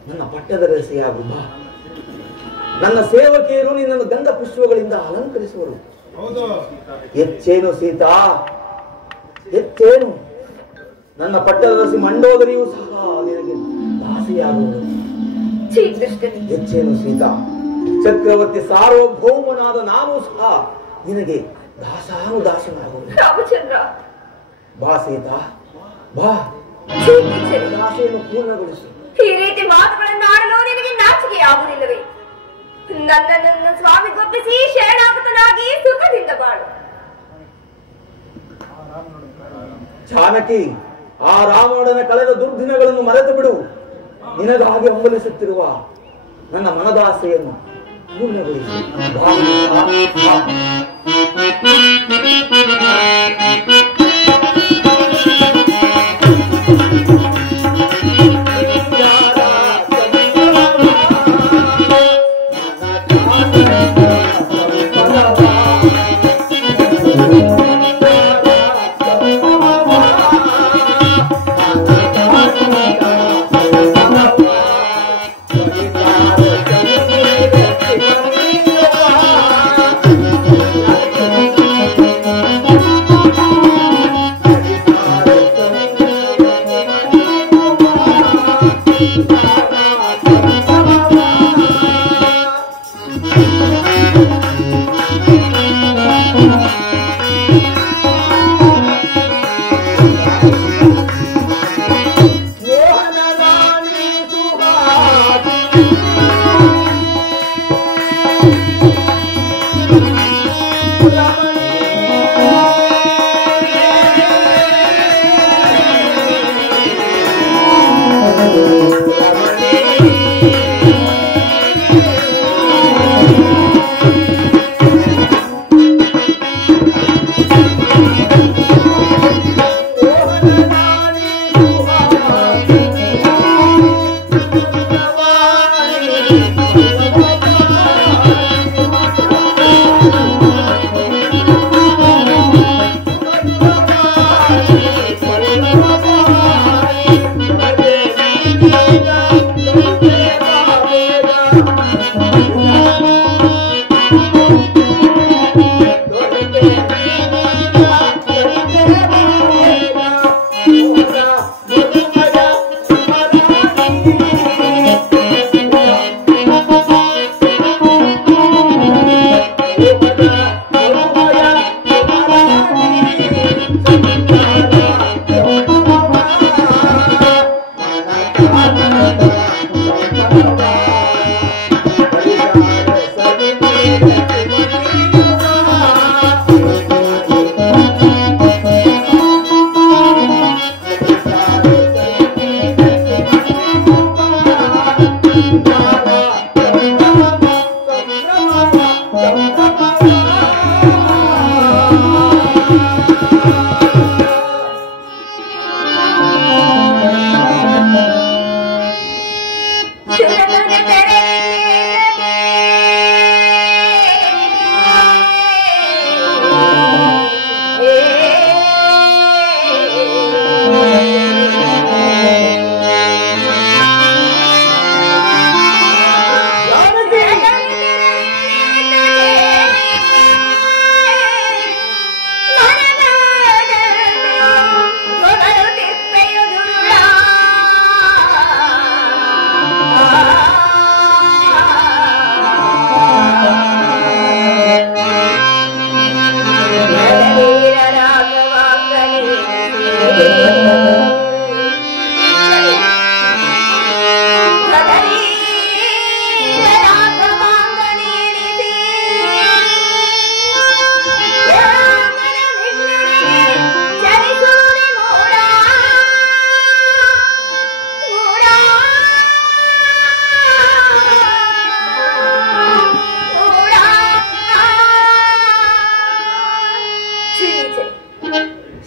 ನನ್ನ ಪಟ್ಟದ ರಸೆಯಾಗು ಬಾ. ನನ್ನ ಸೇವಕಿಯರು ನಿನ್ನನ್ನು ಗಂಧ ಪುಷ್ಪಗಳಿಂದ ಅಲಂಕರಿಸುವರು. ಹೆಚ್ಚೇನು ಸೀತಾ, ಹೆಚ್ಚೇನು. ನನ್ನ ಪಟ್ಟದ ರಸಿ ಮಂಡೋದರಿಯೂ ಸಹ ನಿನಗೆ ದಾಸಿಯಾಗುವುದು. ಹೆಚ್ಚೇನು ಸೀತಾ, ಚಕ್ರವರ್ತಿ ಸಾರ್ವಭೌಮನಾದ ನಾನು ಸಹ ನಿನಗೆ ದಾಸಾನುದಾಸನಾಗುವುದು. ರಾಮಚಂದ್ರ, ಬಾ ಸೀತಾ, ಬಾ. ದಾಸೆಯನ್ನು ಪೂರ್ಣಗೊಳಿಸು. ಈ ರೀತಿ ಮಾತುಗಳನ್ನು ಆಡಲು ನಿನಗೆ ನಾಚಿಕೆ ಆಗುವುದಿಲ್ಲವೇ? ನನ್ನ ಸ್ವಾಮಿ ಗೊಪ್ಪಿಸಿ ಶರಣಾಗತನಾಗಿ ಸುಖದಿಂದ ಬಾಳು. ಜಾನಕಿ, ಆ ರಾವಣನ ಕಳೆದ ದುರ್ದಿನಗಳನ್ನು ಮರೆತು ಬಿಡು. ನಿನಗಾಗಿ ಹಂಬಲಿಸುತ್ತಿರುವ ನನ್ನ ಮನದಾಸೆಯನ್ನು ಪೂರ್ಣಗೊಳಿಸು. ಬಾ, ಬಾ, ಬಾ. Thank you.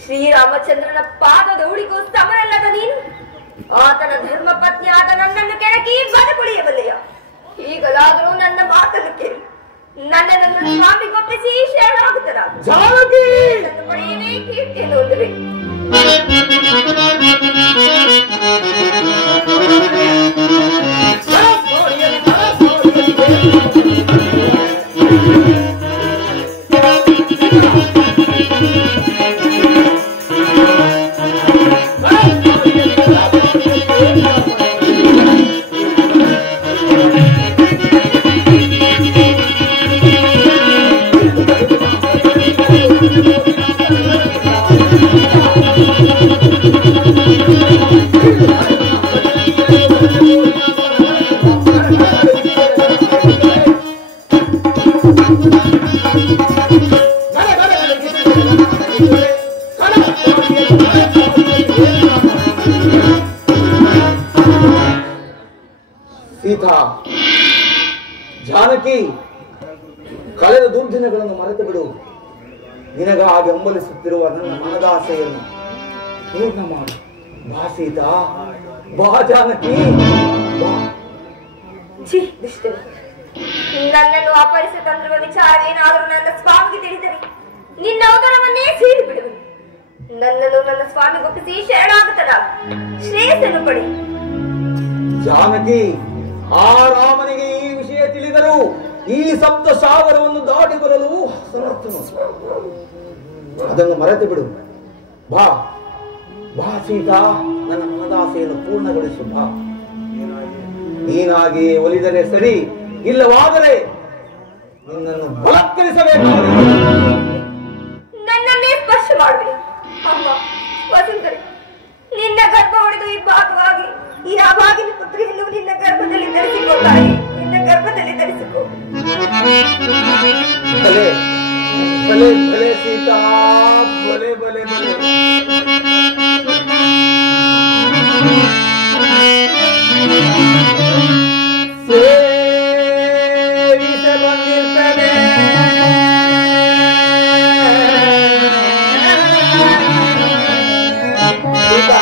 ಶ್ರೀರಾಮಚಂದ್ರನ ಪಾದದೌಳಿಗೂ ಸಮರಲ್ಲದ ನೀನು ಆತನ ಧರ್ಮ ಪತ್ನಿಯಾದ ನನ್ನನ್ನು ಕೆಣಕಿ ಬದುಕುಳಿಯಬಲ್ಲೆಯ? ಈಗಲಾದರೂ ನನ್ನ ಮಾತನ್ನು ಕೇಳಿ ನನ್ನ ಸ್ವಾಮಿಗೊಪ್ಪಿಸಿ ಶರಣಾಗುತ್ತದ ಪಡೆಯದೇ ಕೀರ್ತಿಯನ್ನು ಹೊಂದಬೇಕು. ಸೀತಾ, ಜಾನಕಿ, ಕಳೆದ ದುರ್ದಿನಗಳನ್ನು ಮರೆತು ಬಿಡು. ನಿನಗಾಗಿ ಹಂಬಲಿಸುತ್ತಿರುವ ನನ್ನ ಮನದಾಸೆಯನ್ನು ಪೂರ್ಣ ಮಾಡು. ಬಾ ಸೀತಾ, ಬಾ ಜಾನಕಿ, ಬಾ. ನನ್ನನ್ನು ಅಪಹರಿಸಿ ತಂದಿರುವ ವಿಚಾರವೇನಾದರೂ ನನ್ನ ಸ್ವಾಮಿಗೆ ತಿಳಿದರೆ ನಿನ್ನ ಅವತರವನ್ನೇ ಸೀಳಿ ಬಿಡುವೆ. ನನ್ನನ್ನು ನನ್ನ ಸ್ವಾಮಿಗೊಪ್ಪಿಸಿ ಶರಣಾಗುತ್ತದ ಶ್ರೇಯಸ್ಸನ್ನು ಪಡೆ. ಜಾನಕಿ, ಆ ರಾಮನಿಗೆ ಈ ವಿಷಯ ತಿಳಿದರೂ ಈ ಸಪ್ತ ಸಾಗರವನ್ನು ದಾಟಿ ಬರಲು ಸಮರ್ಥನು. ಅದನ್ನು ಮರೆತು ಬಿಡು. ಬಾ ಬಾ ಸೀತಾ, ನನ್ನ ಮನದಾಸೆಯನ್ನು ಪೂರ್ಣಗೊಳಿಸು. ಬಾ. ನೀನಾಗಿ ಒಲಿದರೆ ಸರಿ, ಇಲ್ಲವಾದರೆ ನಿನ್ನನ್ನು ಬಲತ್ಕರಿಸಬೇಕು. ನನ್ನನ್ನೇ ಸ್ಪರ್ಶ ಮಾಡಬೇಡಿ ಅಮ್ಮ. ವಸುಂಧರೆ, ನಿನ್ನ ಗರ್ಭ ಹೊಡೆದು ಇಬ್ಬಾಗವಾಗಿ ಈ ಅಭಾಗಿನ ಪುತ್ರಿಯನ್ನು ನಿನ್ನ ಗರ್ಭದಲ್ಲಿ ಧರಿಸಿಕೋ ತಾಯಿ, ನಿನ್ನ ಗರ್ಭದಲ್ಲಿ ಧರಿಸಿಕೋ. ಭಲೆ ಭಲೆ ಭಲೆ ಸೀತಾ, ಭಲೆ ಭಲೆ ಭಲೆ. ಸೇವಿಸ ಬಂದಿರ್ತದೆ ಸೀತಾ.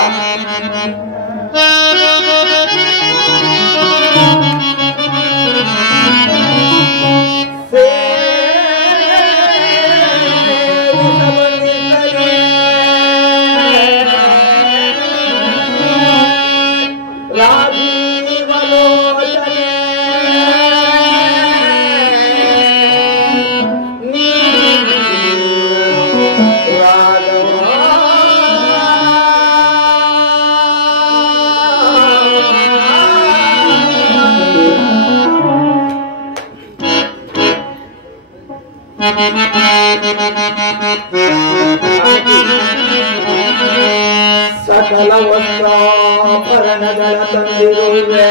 ಸಕಲ ವಸ್ತ್ರಾಭರಣಗಳ ತಂದಿರುವೆ,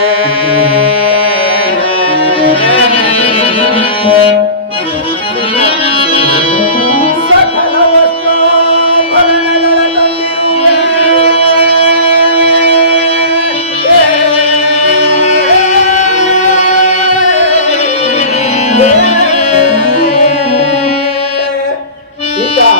ಸಕಲ ವಸ್ತ್ರಾಭರಣಗಳ ತಂದಿರುವೆ. ಸೀತಾ,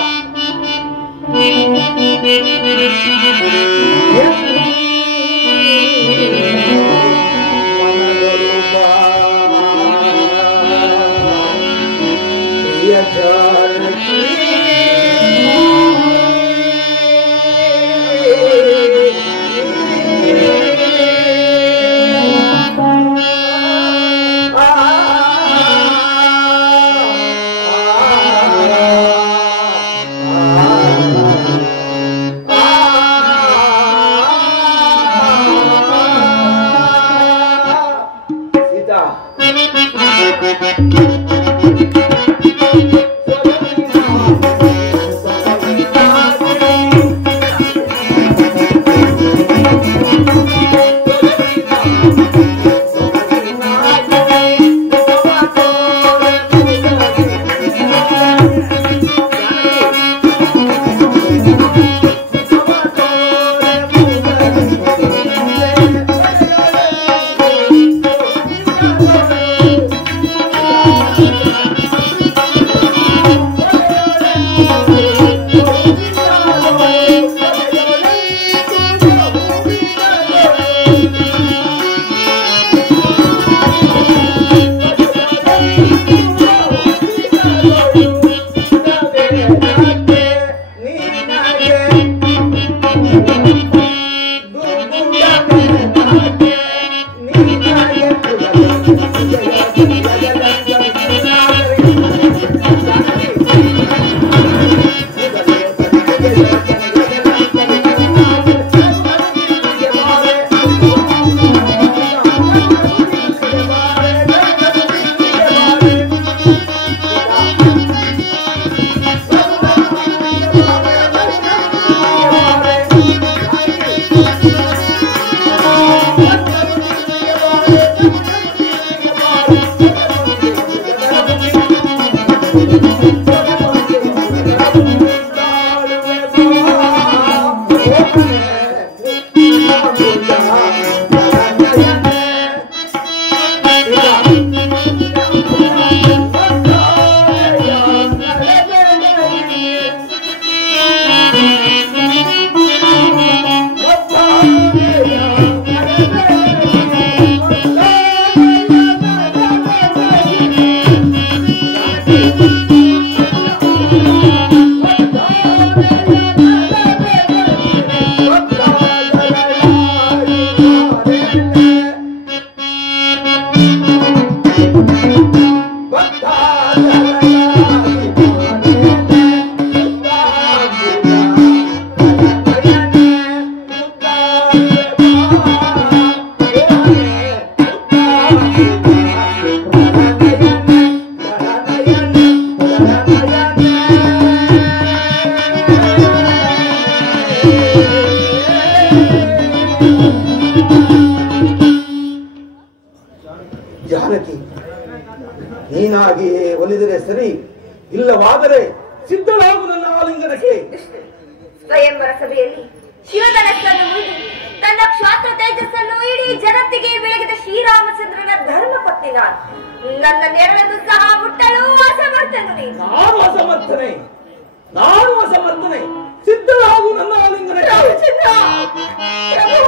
ನೀನಾಗಿಯೇ ಒಲಿದರೆ ಸರಿ, ಇಲ್ಲವಾದರೆ ಸಿದ್ಧಳಾಗು ನನ್ನ ಆಲಿಂಗನಕ್ಕೆ. ಸ್ವಯಂವರ ಸಭೆಯಲ್ಲಿ ಶಿವಧನಸ್ಸನ್ನು ಮುರಿದು ತನ್ನ ಕ್ಷಾತ್ರ ತೇಜಸ್ಸನ್ನು ಇಡೀ ಜಗತ್ತಿಗೆ ಬೆಳಗಿದ ಶ್ರೀರಾಮಚಂದ್ರನ ಧರ್ಮ ಪತ್ನಿ ನಾನು. ನನ್ನ ನೆರಳನ್ನು ಸಹ ಮುಟ್ಟಲು ಅಸಮರ್ಥನು ನೀನು. ನಾನು ಅಸಮರ್ಥನೆ. ಸಿದ್ಧಳಾಗು ನನ್ನ ಆಲಿಂಗನಕ್ಕೆ. ರಾಮಚಂದ್ರ, ಪ್ರಭು,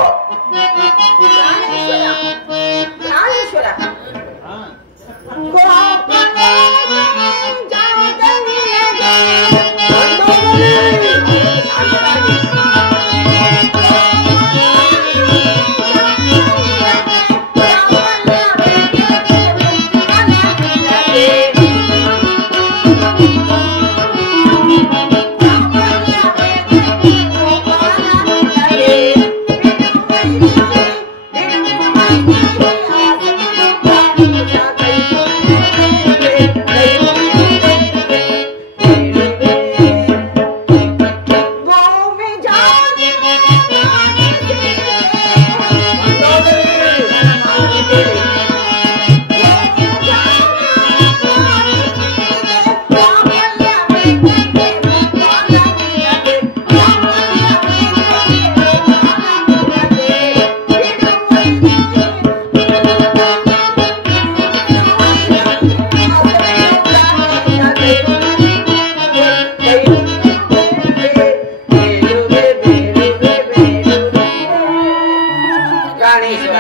ಪ್ರಾಣೇಶ್ವರ,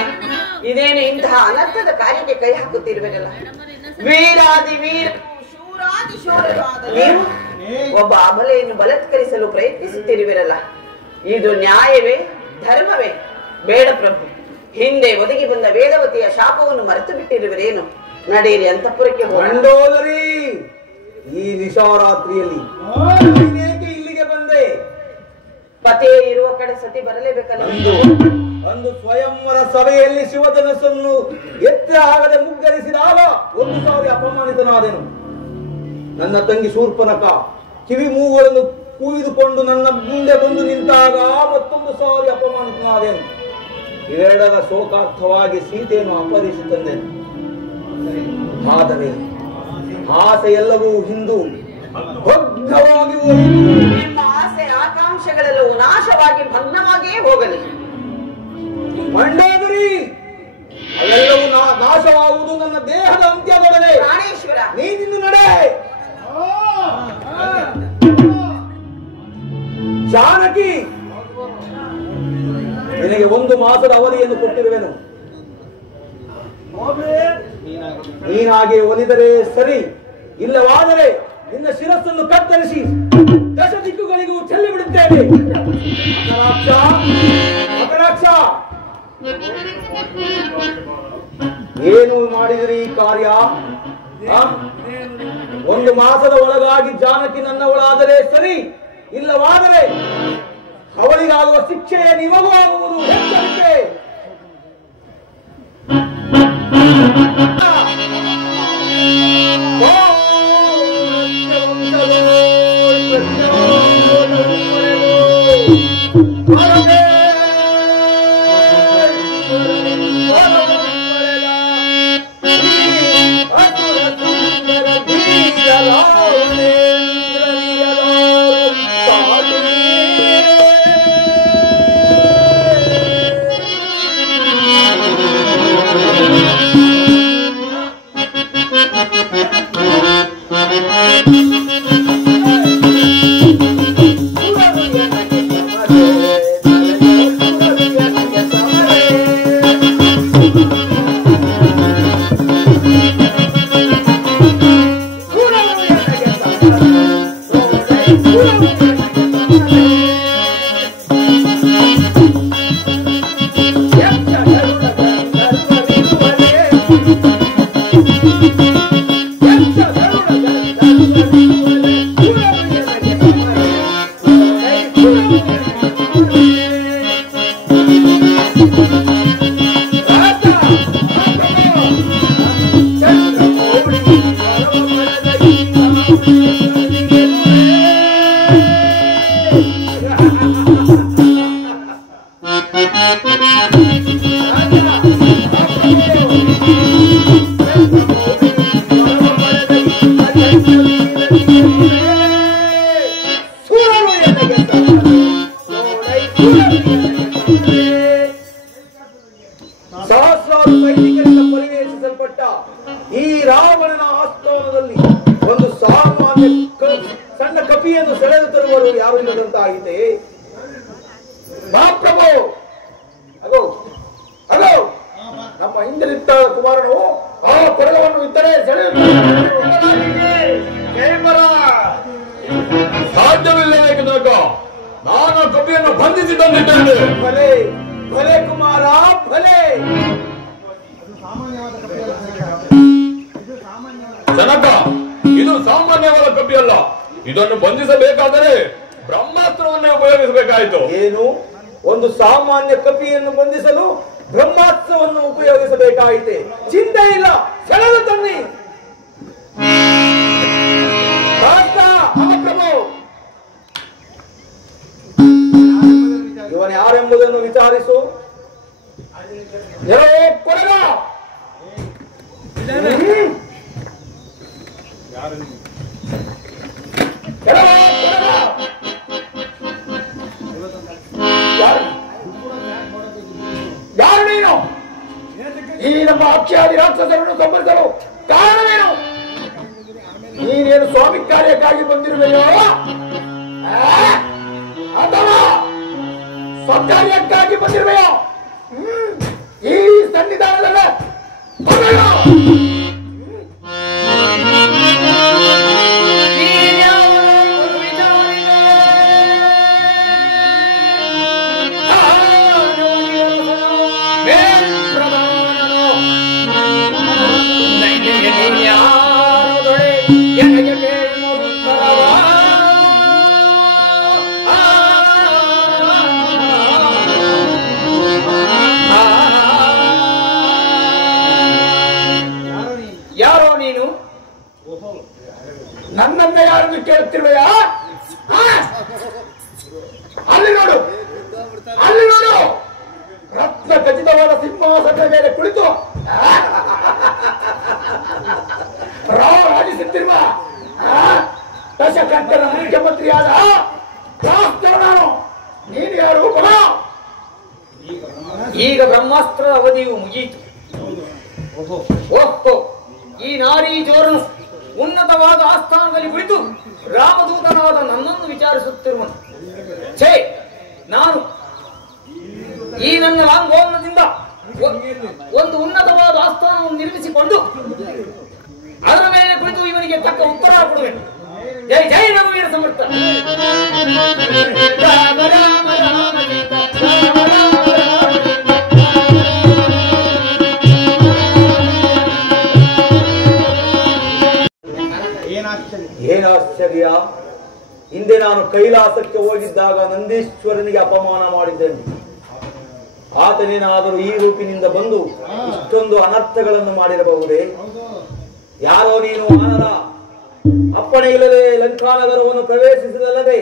ಇದೇನು ಇಂತಹ ಅನರ್ಥದ ಕಾರ್ಯಕ್ಕೆ ಕೈ ಹಾಕುತ್ತಿರುವಿರಲ್ಲ? ವೀರಾದಿ ವೀರ ಶೂರಾದಿ ಶೂರರಾದ ನೀವು ಒಬ್ಬ ಅಬಲೆಯನ್ನು ಬಲಾತ್ಕರಿಸಲು ಪ್ರಯತ್ನಿಸುತ್ತಿರುವಿರಲ್ಲ, ಇದು ನ್ಯಾಯವೇ, ಧರ್ಮವೇ? ಬೇಡ ಪ್ರಭು, ಹಿಂದೆ ಒದಗಿ ಬಂದ ವೇದವತಿಯ ಶಾಪವನ್ನು ಮರೆತು ಬಿಟ್ಟಿರುವಿರೇನು? ನಡೆಯಿರಿ, ಅಂತಃಪುರಕ್ಕೆ ಹೋಗಿ. ಈ ನಿಶಾರಾತ್ರಿಯಲ್ಲಿ ಇಲ್ಲಿಗೆ ಬಂದೆ. ಪತಿ ಇರುವ ಕಡೆ ಸತಿ ಬರಲೇಬೇಕಲ್ಲ. ಒಂದು ಸ್ವಯಂವರ ಸಭೆಯಲ್ಲಿ ಶಿವಧನಸ್ಸನ್ನು ಎತ್ತರ ಆಗದೆ ಮುಗ್ಗರಿಸಿದಾಗ ಒಂದು ಸಾರಿ ಅಪಮಾನಿತನಾದೆನು. ನನ್ನ ತಂಗಿ ಶೂರ್ಪನಖ ಕಿವಿ ಮೂಗುಗಳನ್ನು ಕೂಯ್ದುಕೊಂಡು ನನ್ನ ಮುಂದೆ ಬಂದು ನಿಂತಾಗ ಮತ್ತೊಂದು ಸಾರಿ ಅಪಮಾನಿತನಾದೆನು. ಇವೆರಡರ ಶೋಕಾರ್ಥವಾಗಿ ಸೀತೆಯನ್ನು ಅಪಹರಿಸಿ ತಂದೆನು. ಆದರೆ ಆಸೆ ಎಲ್ಲವೂ ಹಿಂದು ಭಗ್ನವಾಗಿ ನಿಮ್ಮ ಆಸೆ ಆಕಾಂಕ್ಷೆಗಳೆಲ್ಲವೂ ನಾಶವಾಗಿ ಭಗ್ನವಾಗಿಯೇ ಹೋಗಲಿ. ಮಂಡೋದರಿ, ಅವೆಲ್ಲವೂ ನಾಶವಾಗುವುದು ನನ್ನ ದೇಹದ ಅಂತ್ಯದೊಡನೆ. ಪ್ರಾಣೇಶ್ವರ, ನೀನಿನ್ನು ನಡೆ. ಜಾನಕಿ, ನಿನಗೆ 1 ಮಾಸದ ಅವಧಿಯನ್ನು ಕೊಟ್ಟಿರುವೆನು. ನೀನಾಗೆ ಒಲಿದರೆ ಸರಿ, ಇಲ್ಲವಾದರೆ ನಿನ್ನ ಶಿರಸ್ಸನ್ನು ಕತ್ತರಿಸಿ ದಶ ದಿಕ್ಕುಗಳಿಗೂ ಚೆಲ್ಲಿ ಬಿಡುತ್ತೇವೆ. ಏನು ಮಾಡಿದಿರಿ ಈ ಕಾರ್ಯ? 1 ಮಾಸದ ಒಳಗಾಗಿ ಜಾನಕಿ ನನ್ನವಳಾದರೆ ಸರಿ, ಇಲ್ಲವಾದರೆ ಅವಳಿಗಾಗುವ ಶಿಕ್ಷೆಯೇ ನಿಮಗೂ ಆಗುವುದು. ಎಚ್ಚರಿಕೆ. ತರುವರು ಯಾರು ಇಲ್ಲದಂತಾಗಿದೆ. ಮಹಾಪ್ರಭು, ಅಗೋ ಅಗೋ ನಮ್ಮ ಹಿಂದಿನಿದ್ದ ಕುಮಾರನು ಆ ಕೊರಳವನ್ನು ಇದ್ದರೆ ಸಾಧ್ಯವಿಲ್ಲವೇ ಕನಕ? ನಾನು ಕಪಿಯನ್ನು ಬಂಧಿಸಿ ತಂದಿದ್ದೇನೆ. ಭಲೆ ಭಲೆ ಕುಮಾರ ಭಲೆ. ಜನಕ, ಇದು ಸಾಮಾನ್ಯವಾದ ಕಪಿಯಲ್ಲ. ಇದನ್ನು ಬಂಧಿಸಬೇಕಾದರೆ ಬ್ರಹ್ಮಾಸ್ತ್ರವನ್ನೇ ಉಪಯೋಗಿಸಬೇಕಾಯಿತು. ಏನು? ಒಂದು ಸಾಮಾನ್ಯ ಕಪಿಯನ್ನು ಬಂಧಿಸಲು ಬ್ರಹ್ಮಾಸ್ತ್ರವನ್ನು ಉಪಯೋಗಿಸಬೇಕಾಯಿತೆ? ಚಿಂತೆ ಇಲ್ಲ, ಸೆಳೆದು ತನ್ನಿ. ಮಹಾಪ್ರಭು, ಇವನು ಯಾರೆಂಬುದನ್ನು ವಿಚಾರಿಸು. ಕೊರಗ ಯಾರು ನೀನು? ಈ ನಮ್ಮ ಅಕ್ಷಾದಿ ರಾಕ್ಷಸರನ್ನು ಸಂಬರಿಸಲು ಕಾರಣವೇನು? ನೀನೇನು ಸ್ವಾಮಿ ಕಾರ್ಯಕ್ಕಾಗಿ ಬಂದಿರುವೆಯೋ ಅಥವಾ ಸ್ವಕಾರ್ಯಕ್ಕಾಗಿ ಬಂದಿರುವೆಯೋ? ಈ ಸನ್ನಿಧಾನದಲ್ಲೇ ಯಾರೋ ನೀನು? ನನ್ನನ್ನೇ ಯಾರನ್ನು ಕೇಳುತ್ತಿರುವೆಯಾ? ಅಲ್ಲಿ ನೋಡು, ಅಲ್ಲಿ ನೋಡು, ರತ್ನ ಖಚಿತವಾದ ಸಿಂಹಾಸನದ ಮೇಲೆ ಕುಳಿತು ರಾಜಿಸುತ್ತಿರುವ ದಶಕಂಠನ ಮುಖ್ಯಮಂತ್ರಿಯಾದ ನಾನು. ನೀನು ಯಾರು? ಈಗ ಬ್ರಹ್ಮಾಸ್ತ್ರದ ಅವಧಿಯು ಮುಗಿಯಿತು. ಓಹೋ, ಈ ನಾರೀ ಜೋರನು ಉನ್ನತವಾದ ಆಸ್ಥಾನದಲ್ಲಿ ಕುಳಿತು ರಾಮದೂತನಾದ ನನ್ನನ್ನು ವಿಚಾರಿಸುತ್ತಿರುವನು. ಛೇ, ನಾನು ಈ ನನ್ನ ಲಾಂಗೋಲದಿಂದ ಒಂದು ಉನ್ನತವಾದ ಆಸ್ಥಾನವನ್ನು ನಿರ್ಮಿಸಿಕೊಂಡು ಅದರ ಮೇಲೆ ಕುಳಿತು ಇವನಿಗೆ ತಕ್ಕ ಉತ್ತರ ಕೊಡುವೆನು. ಜೈ ಜೈ ರಘುವೀರ ಸಮರ್ಥ. ರಾಮ ರಾಮ ರಾಮ ಸೀತಾ, ರಾಮ ರಾಮ ಏನಾಶ್ಚರ್ಯ! ಹಿಂದೆ ನಾನು ಕೈಲಾಸಕ್ಕೆ ಹೋಗಿದ್ದಾಗ ನಂದೀಶ್ವರನಿಗೆ ಅಪಮಾನ ಮಾಡಿದ್ದೇನೆ. ಆತನೇನಾದರೂ ಈ ರೂಪಿನಿಂದ ಬಂದು ಇಷ್ಟೊಂದು ಅನರ್ಥಗಳನ್ನು ಮಾಡಿರಬಹುದೇ? ಯಾರೋ ನೀನು ವಾನರ, ಅಪ್ಪಣೆ ಇಲ್ಲದೆ ಲಂಕಾನಗರವನ್ನು ಪ್ರವೇಶಿಸಿದಲ್ಲದೆ,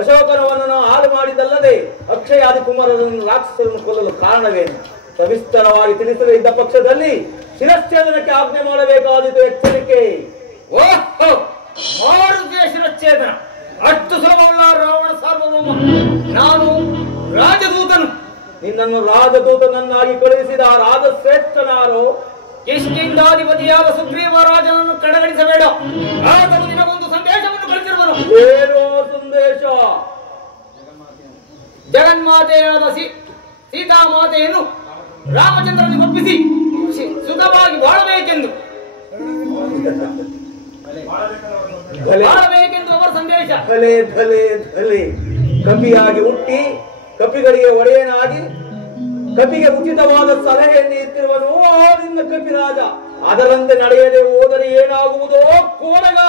ಅಶೋಕನವನ್ನು ಹಾಳು ಮಾಡಿದಲ್ಲದೆ, ಅಕ್ಷಯಾದಿ ಕುಮಾರರನ್ನು ರಾಕ್ಷಸರನ್ನು ಕೊಲ್ಲಲು ಕಾರಣವೇನು? ಸವಿಸ್ತರವಾಗಿ ತಿಳಿಸದೇ ಇದ್ದ ಪಕ್ಷದಲ್ಲಿ ಶಿರಚ್ಛೇದನಕ್ಕೆ ಆಜ್ಞೆ ಮಾಡಬೇಕಾದಿತು. ಎಚ್ಚರಿಕೆ! ಓಹೋ, ಮಾರುತಿಯ ಶಿರಚ್ಛೇದನ ಅಷ್ಟು ಸುಲಭವಲ್ಲ ರಾವಣ ಸಾರ್ವಭೌಮ. ನಾನು ರಾಜದೂತನು. ನಿನ್ನನ್ನು ರಾಜದೂತನನ್ನಾಗಿ ಕಳುಹಿಸಿದ ರಾಜಶ್ರೇಷ್ಠನಾರೋ? ಕಿಷ್ಕಿಂಧಾಧಿಪತಿಯಾದ ಸುಗ್ರೀವರಾಜನನ್ನು ಕಡೆಗಣಿಸಬೇಡ. ಆತನು ನಿನಗೊಂದು ಸಂದೇಶವನ್ನು ಕಳಿಸಿರುವನು. ಏನೋ ಸಂದೇಶ? ಜಗನ್ಮಾತೆಯಾದ ಸೀತಾಮಾತೆಯನ್ನು ರಾಮಚಂದ್ರನಿಗೆ ಒಪ್ಪಿಸಿ ಸುಖವಾಗಿ ಬಾಳಬೇಕೆಂದು ಅವರ ಸಂದೇಶ. ಭಲೆ ಭಲೆ ಭಲೆ. ಕಪಿಯಾಗಿ ಹುಟ್ಟಿ ಕಪಿಗಳಿಗೆ ಒಡೆಯನಾಗಿ ಕಪಿಗೆ ಉಚಿತವಾದ ಸಲಹೆಯನ್ನು ಇತ್ತಿರುವನು ನಿನ್ನ ಕಪಿರಾಜ. ಅದರಂತೆ ನಡೆಯದೆ ಹೋದರೆ ಏನಾಗುವುದೋ ಕೋರಗ.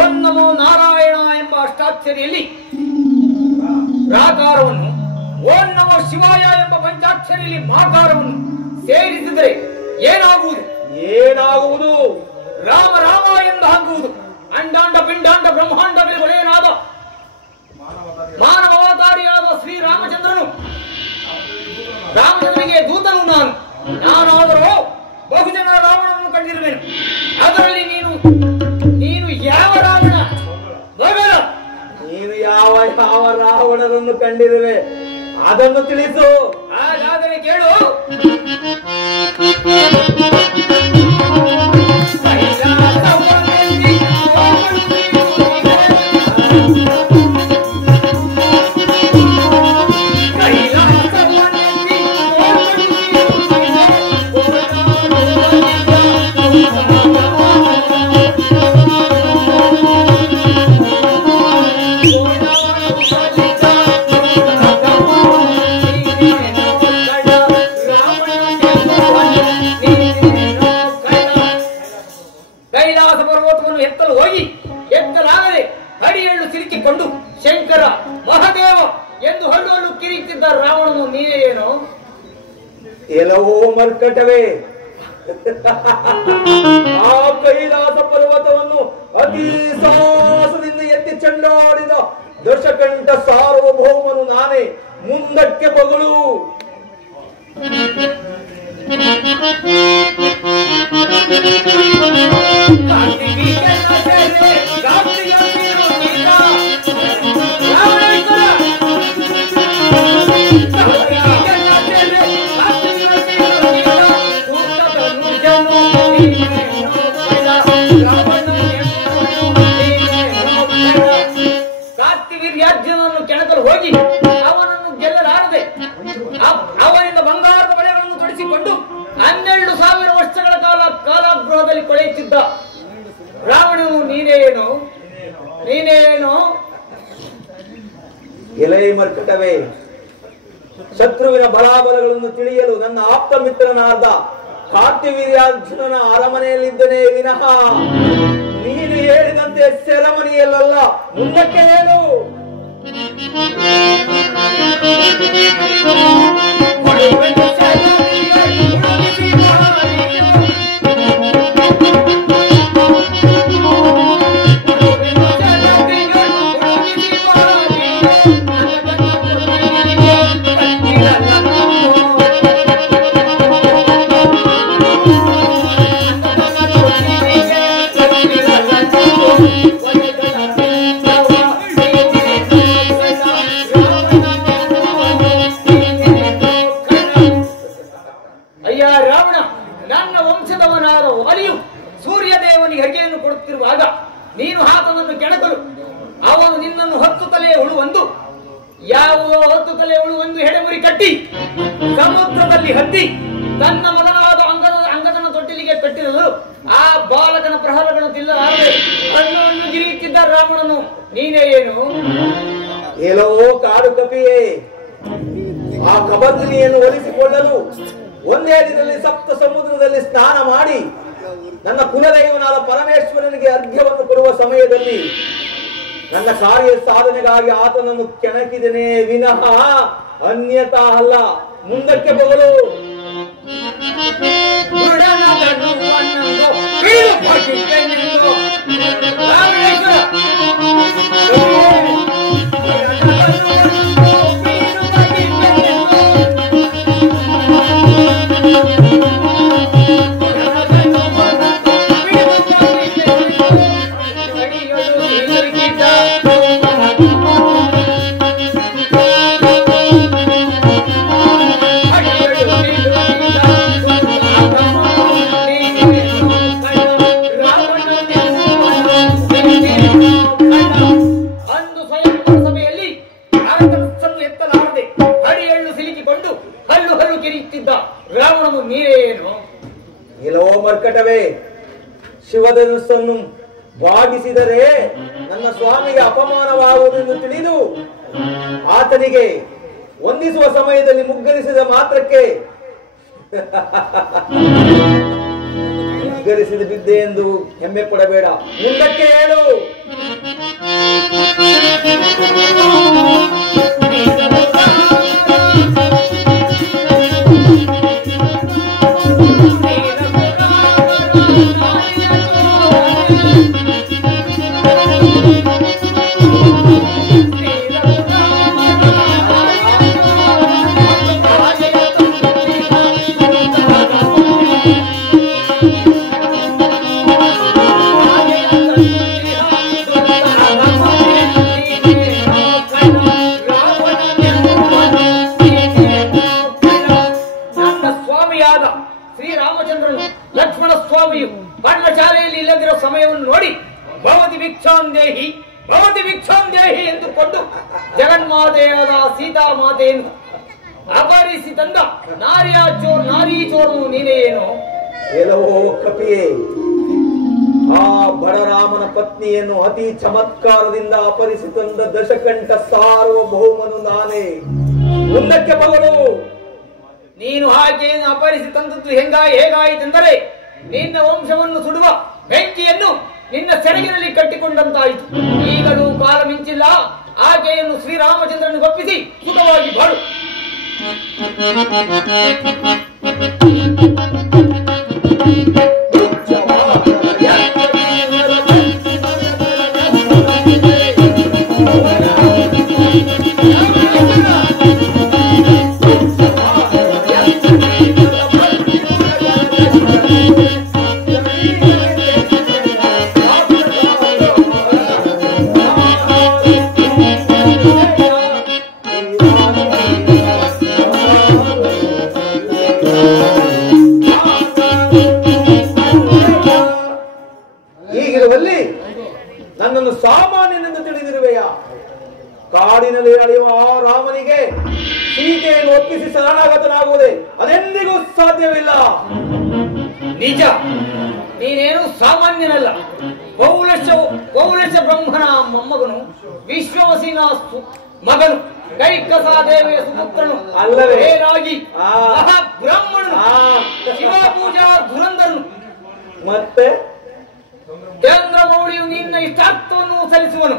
ಓಂ ನಮೋ ನಾರಾಯಣ ಎಂಬ ಅಷ್ಟಾಕ್ಷರಿಯಲ್ಲಿ ರಾಕಾರವನ್ನು, ಓಂ ನಮೋ ಶಿವಾಯ ಎಂಬ ಪಂಚಾಕ್ಷರಿಯಲ್ಲಿ ಮಾಕಾರವನ್ನು ಸೇರಿಸಿದರೆ ಏನಾಗುವುದು? ಏನಾಗುವುದು? ರಾಮ ರಾಮ ಎಂದು ಹಾಕುವುದು. ಅಂಡಾಂಡ ಪಿಂಡಾಂಡ ಬ್ರಹ್ಮಾಂಡವೇ ಒಡೆಯನಾದ ಮಾನವ ಅವತಾರಿಯಾದ ಶ್ರೀರಾಮಚಂದ್ರನು, ರಾಮಚಂದ್ರನಿಗೆ ದೂತನು ನಾನಾದರೂ ಬಹುಜನ ರಾವಣನನ್ನು ಕಂಡಿರುವೆನು. ಅದರಲ್ಲಿ ನೀನು ಯಾವ ರಾವಣ? ನೀನು ಯಾವ ಯಾವ ರಾವಣರನ್ನು ಕಂಡಿರುವೆ ಅದನ್ನು ತಿಳಿಸು. ಹಾಗಾದರೆ ಕೇಳು. ಅಡಿಯಳ್ಳು ಸಿಲುಕಿಕೊಂಡು ಶಂಕರ ಮಹಾದೇವ ಎಂದು ಹಳ್ಳು ಹಳ್ಳು ಕಿರಿತಿದ್ದ ರಾವಣನು ನೀನೇ ಏನು? ಎಲ್ಲವೋ ಮರ್ಕಟವೇ, ಆ ಕೈಲಾಸ ಪರ್ವತವನ್ನು ಅತಿ ಸಾಹಸದಿಂದ ಎತ್ತಿ ಚೆಂಡಾಡಿದ ದಶಕಂಠ ಸಾರ್ವಭೌಮನು ನಾನೇ. ಮುಂದಕ್ಕೆ ಬಗಳು. ಕಾರ್ತಿವೀರ್ಯಾರ್ಜುನನ್ನು ಕೆಣಕಲು ಹೋಗಿ ಅವನನ್ನು ಗೆಲ್ಲಲಾರದೆ ಅವನಿಂದ ಬಂಗಾರದ ಬಳೆಗಳನ್ನು ತೊಡಿಸಿಕೊಂಡು 12,000 ವರ್ಷಗಳ ಕಾಲ ಕಾಲಾಗೃಹದಲ್ಲಿ ಕೊಳೆಯುತ್ತಿದ್ದ ರಾವಣನು ನೀನೇನು? ನೀನೇನು? ಎಲೈ ಮರ್ಕಟವೇ, ಶತ್ರುವಿನ ಬಲಾಬಲಗಳನ್ನು ತಿಳಿಯಲು ನನ್ನ ಆಪ್ತ ಮಿತ್ರನಾದ ಕಾರ್ತಿವೀರ್ಯಾರ್ಜುನನ ಅರಮನೆಯಲ್ಲಿದ್ದನೇ ವಿನಃ ನೀನು ಹೇಳಿದಂತೆ ಸೆರೆಮನೆಯಲ್ಲ. ಮುಂದಕ್ಕೆ ಹೇಳು. ನೀನು ಆತನನ್ನು ಕೆಣಕಲು ಅವನು ನಿನ್ನನ್ನು 10 ತಲೆಯ ಹುಳುವೊಂದು, ಯಾವುದೋ 10 ತಲೆಯ ಹುಳುವೊಂದು ಹೆಡೆಮುರಿ ಕಟ್ಟಿ ಸಮುದ್ರದಲ್ಲಿ ಹತ್ತಿ ತನ್ನ ಮಗನಾದ ಅಂಗದನ ತೊಟ್ಟಿಲಿಗೆ ಕಟ್ಟಿದರು. ಆ ಬಾಲಕನ ಪ್ರಹಾರಗಳನ್ನು ತಿನ್ನಲಾರದೆ ಹಣ್ಣು ಗಿರಿಯುತ್ತಿದ್ದ ರಾವಣನು ನೀನೇ ಏನು? ಎಲ್ಲೋ ಕಾಡು ಕಪಿಯೇ, ಆ ಕಬರ್ದಿನಿಯನ್ನು ಒಲಿಸಿಕೊಳ್ಳಲು ಒಂದೇ ದಿನದಲ್ಲಿ ಸಪ್ತ ಸಮುದ್ರದಲ್ಲಿ ಸ್ನಾನ ಮಾಡಿ ನನ್ನ ಕುಲದೈವನಾದ ಪರಮೇಶ್ವರನಿಗೆ ಅರ್ಘ್ಯವನ್ನು ಕೊಡುವ ಸಮಯದಲ್ಲಿ ನನ್ನ ಕಾರ್ಯ ಸಾಧನೆಗಾಗಿ ಆತನನ್ನು ಕೆಣಕಿದನೇ ವಿನಃ ಅನ್ಯತಾ ಅಲ್ಲ. ಮುಂದಕ್ಕೆ ಬಗಳು. ರಾವಣನು ನೀರೇನು? ಎಲ್ಲೋ ಮರ್ಕಟವೇ, ಶಿವಧನುಸ್ಸನ್ನು ಬಾಗಿಸಿದರೆ ನನ್ನ ಸ್ವಾಮಿಗೆ ಅಪಮಾನವಾಗುವುದೆಂದು ತಿಳಿದು ಆತನಿಗೆ ವಂದಿಸುವ ಸಮಯದಲ್ಲಿ ಮುಗ್ಗರಿಸಿದ ಮಾತ್ರಕ್ಕೆ ಮುಗ್ಗರಿಸಿದ ಬಿದ್ದೆ ಎಂದು ಹೆಮ್ಮೆ ಪಡಬೇಡ. ಮುಂದಕ್ಕೆ ಹೇಳು. ಶ್ರೀರಾಮಚಂದ್ರನು ಲಕ್ಷ್ಮಣ ಸ್ವಾಮಿಯು ಪರ್ಣಶಾಲೆಯಲ್ಲಿ ಇಲ್ಲದಿರೋ ಸಮಯವನ್ನು ನೋಡಿ ಭವತಿ ಭಿಕ್ಷಾಂದೇಹಿ ಭವತಿ ಭಿಕ್ಷಾಂದೇಹಿ ಎಂದುಕೊಂಡು ಜಗನ್ಮಾತೆಯಾದ ಸೀತಾಮಾತೆಯನ್ನು ಅಪಹರಿಸಿ ತಂದ ನಾರಿ ಚೋರನು ನೀನೇ ಏನು? ಎಲ್ಲವೋ ಕಪಿಯೇ, ಆ ಬಡರಾಮನ ಪತ್ನಿಯನ್ನು ಅತಿ ಚಮತ್ಕಾರದಿಂದ ಅಪಹರಿಸಿ ತಂದ ದಶಕಂಠ ಸಾರ್ವಭೌಮನು ನಾನೇ. ಮುಂದಕ್ಕೆ ಬಗಳು. ನೀನು ಆಕೆಯನ್ನು ಅಪಹರಿಸಿ ತಂದದ್ದು ಹೇಗಾಯಿತೆಂದರೆ ನಿನ್ನ ವಂಶವನ್ನು ಸುಡುವ ಬೆಂಕಿಯನ್ನು ನಿನ್ನ ಸೆರಗಿನಲ್ಲಿ ಕಟ್ಟಿಕೊಂಡಂತಾಯಿತು. ಈಗಲೂ ಮಾಡುವುದಿಲ್ಲ. ಆಕೆಯನ್ನು ಶ್ರೀರಾಮಚಂದ್ರನಿಗೆ ಒಪ್ಪಿಸಿ ಸುಖವಾಗಿ ಬಾಳು. ಹೀಗಿರುವಲ್ಲಿ ನನ್ನನ್ನು ಸಾಮಾನ್ಯನೆಂದು ತಿಳಿದಿರುವೆಯಾ? ಕಾಡಿನಲ್ಲಿ ಅಳೆಯುವ ಆ ರಾಮನಿಗೆ ಸೀತೆಯನ್ನು ಒಪ್ಪಿಸಿ ಶರಣಾಗತನಾಗುವುದೇ ಅದೆಂದಿಗೂ ಸಾಧ್ಯವಿಲ್ಲ. ನಿಜ, ನೀನೇನು ಸಾಮಾನ್ಯನಲ್ಲ. ಪೌಲಶ ಬ್ರಹ್ಮನ ಮೊಮ್ಮಗನು, ವಿಶ್ವವಸಿನ ಮಗನು, ಕೈಕಸಾದೇವಿಯ ಸುಪುತ್ರನು, ಅಲ್ಲವೇ? ಬೇರಾಗಿ ಮಹಾಬ್ರಾಹ್ಮಣನು, ಶಿವಪೂಜಾ ಧುರಂಧರನು. ಮತ್ತೆ ಚಂದ್ರಮೌಳಿಯು ನಿನ್ನ ಇಷ್ಟಾರ್ಥವನ್ನು ಸಲ್ಲಿಸುವನು.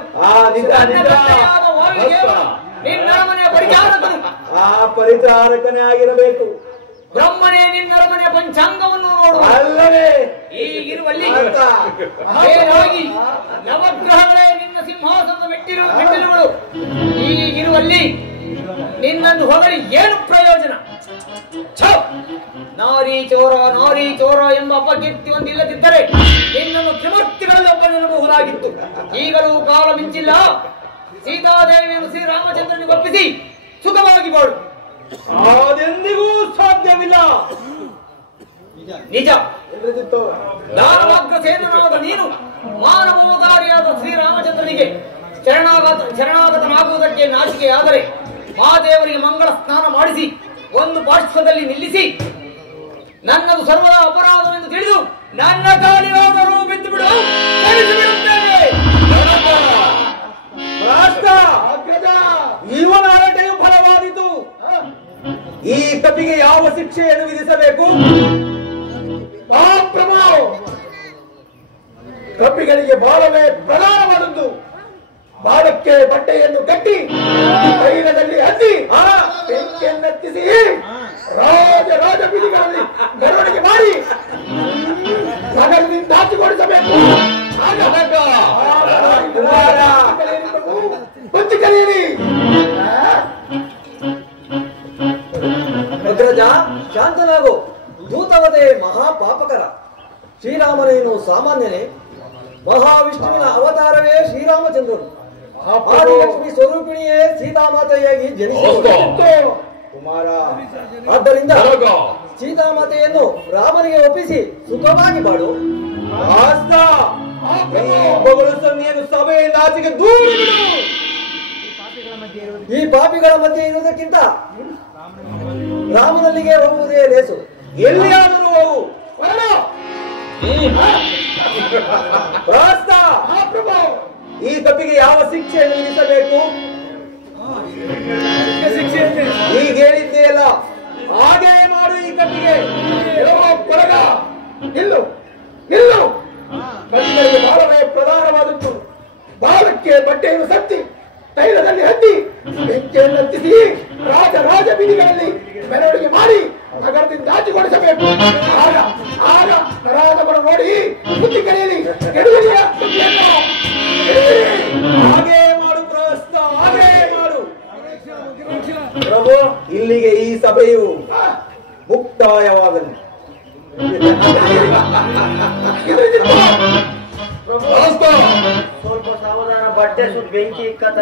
ನಿನ್ನರಮನೆಯ ಪರಿಚಾರಕನು. ಆ ಪರಿಚಾರಕನೇ ಆಗಿರಬೇಕು. ಬ್ರಹ್ಮನೇ ನಿನ್ನರಮನೆಯ ಪಂಚಾಂಗವನ್ನು ನೋಡುವ. ಅಲ್ಲವೇ? ಈಗಿರುವಲ್ಲಿ ಬೇರಾಗಿ ನವಗ್ರಹಗಳೇ ನಿನ್ನ ಸಿಂಹಾಸನದ ಮೆಟ್ಟಿಲುಗಳು. ಈಗಿರುವಲ್ಲಿ ನಿನ್ನನ್ನು ಹೊಗಳಿ ಏನು ಪ್ರಯೋಜನ? ನಾರಿ ಚೋರ ಎಂಬ ಅಪಕೀರ್ತಿ ಒಂದಿಲ್ಲದಿದ್ದರೆ ನಿನ್ನನ್ನು ತ್ರಿಮೂರ್ತಿಗಳಲ್ಲಿ ಒಬ್ಬನೆನ್ನಬಹುದಾಗಿತ್ತು. ಈಗಲೂ ಕಾಲ ಮಿಂಚಿಲ್ಲ. ಸೀತಾದೇವಿಯನ್ನು ಶ್ರೀರಾಮಚಂದ್ರನಿಗೆ ಒಪ್ಪಿಸಿ ಸುಖವಾಗಿ ಬಾಳು. ಅದೆಂದಿಗೂ ಸಾಧ್ಯವಿಲ್ಲ. ನಿಜ, ದಾನವಾಗ್ರಸೇನನಾದ ನೀನು ಮಾನವೋದಾರಿಯಾದ ಶ್ರೀರಾಮಚಂದ್ರನಿಗೆ ಶರಣಾಗತನಾಗುವುದಕ್ಕೆ ನಾಚಿಕೆಯಾದರೆ ಮಹಾದೇವರಿಗೆ ಮಂಗಳ ಸ್ನಾನ ಮಾಡಿಸಿ ಒಂದು ಪಾರ್ಶ್ವದಲ್ಲಿ ನಿಲ್ಲಿಸಿ ನನ್ನದು ಸರ್ವದ ಅಪರಾಧವೆಂದು ತಿಳಿದು ನನ್ನ ಕಾಲಿಗಾದರೂ ಬಿದ್ದು ಬಿಡು, ಇವನ ಹರಟೆಯು ಫಲವಾದಿತು. ಈ ಕಪಿಗೆ ಯಾವ ಶಿಕ್ಷೆಯನ್ನು ವಿಧಿಸಬೇಕು? ಕಪಿಗಳಿಗೆ ಬಾಲವೇ ಪ್ರಧಾನವಾದದ್ದು. ಬಾಲಕ್ಕೆ ಬಟ್ಟೆಯನ್ನು ಕಟ್ಟಿ ತೈಲದಲ್ಲಿ ಹಚ್ಚಿ ಬೆಂಕಿಯನ್ನೆತ್ತಿಸಿ ರಾಜ ಬೀದಿಗಳಲ್ಲಿ ಮೆರವಣಿಗೆ ಮಾಡಿ ನಗರದಿಂದ ಆಚೆಗೊಳಿಸಬೇಕು. ಬುದ್ಧಿ ಕಲಿಯಿರಿ. ಅಗ್ರಜ, ಶಾಂತನಾಗು. ದೂತವತೆ ಮಹಾಪಾಪಕರ. ಶ್ರೀರಾಮನೇನು ಸಾಮಾನ್ಯನೇ? ಮಹಾವಿಷ್ಣುವಿನ ಅವತಾರವೇ ಶ್ರೀರಾಮಚಂದ್ರನು. ಆದಿಲಕ್ಷ್ಮಿ ಸ್ವರೂಪಿಣಿಯೇ ಸೀತಾಮಾತೆಯಾಗಿ ಜನಿಸಿದರು. ಕುಮಾರ, ಆದ್ದರಿಂದ ಸೀತಾಮಾತೆಯನ್ನು ರಾಮನಿಗೆ ಒಪ್ಪಿಸಿ ಸುಖವಾಗಿ ಬಾಳು. ನೀನು ಸಭೆಯಿಂದ ಆಚೆಗೆ ದೂರ ಬಿಡು. ಈ ಪಾಪಿಗಳ ಮಧ್ಯೆ ಇರುವುದಕ್ಕಿಂತ ರಾಮನಲ್ಲಿಗೆ ಹೋಗುವುದೇ ಲೇಸು. ಎಲ್ಲಿಯಾದರೂ ಹೋಗು. ಈ ಕಪಿಗೆ ಯಾವ ಶಿಕ್ಷೆಯನ್ನು ವಿಧಿಸಬೇಕು? ಈಗ ಹೇಳಿದ್ದೇ ಅಲ್ಲ, ಹಾಗೇ ಮಾಡು. ಈ ಕಪಿಗೆ ನಿಲ್ಲು. ಕಪಿಗಳಿಗೆ ಬಾಲವೇ ಪ್ರಧಾನವಾದದ್ದು. ಬಾಲಕ್ಕೆ ಬಟ್ಟೆಯನ್ನು ಸತ್ತಿ ತೈಲದಲ್ಲಿ ಹತ್ತಿ ಬೆಂಕಿಯನ್ನು ಹತ್ತಿಸಿ ರಾಜ ಬೀದಿಗಳಲ್ಲಿ ಮೆರವಣಿಗೆ ಮಾಡಿ ನಗರದಿಂದ ಆಚೆಗೊಳಿಸಬೇಕು. ಆಗ ನರಾಧಮರು ನೋಡಿ ಬುದ್ಧಿ ಕಲಿಯಲಿ. ಹಾಗೇ ಮಾಡು ಪ್ರಸ್ತ, ಹಾಗೇ ಮಾಡು. ಪ್ರಭು, ಇಲ್ಲಿಗೆ ಈ ಸಭೆಯು ಮುಕ್ತಾಯವಾಗಲಿ. ಸ್ವಲ್ಪ ಸಾವಧಾನ. ಬಟ್ಟೆ ಸುತ್ತ ಬೆಂಕಿ ಇಕ್ಕತ್ತ.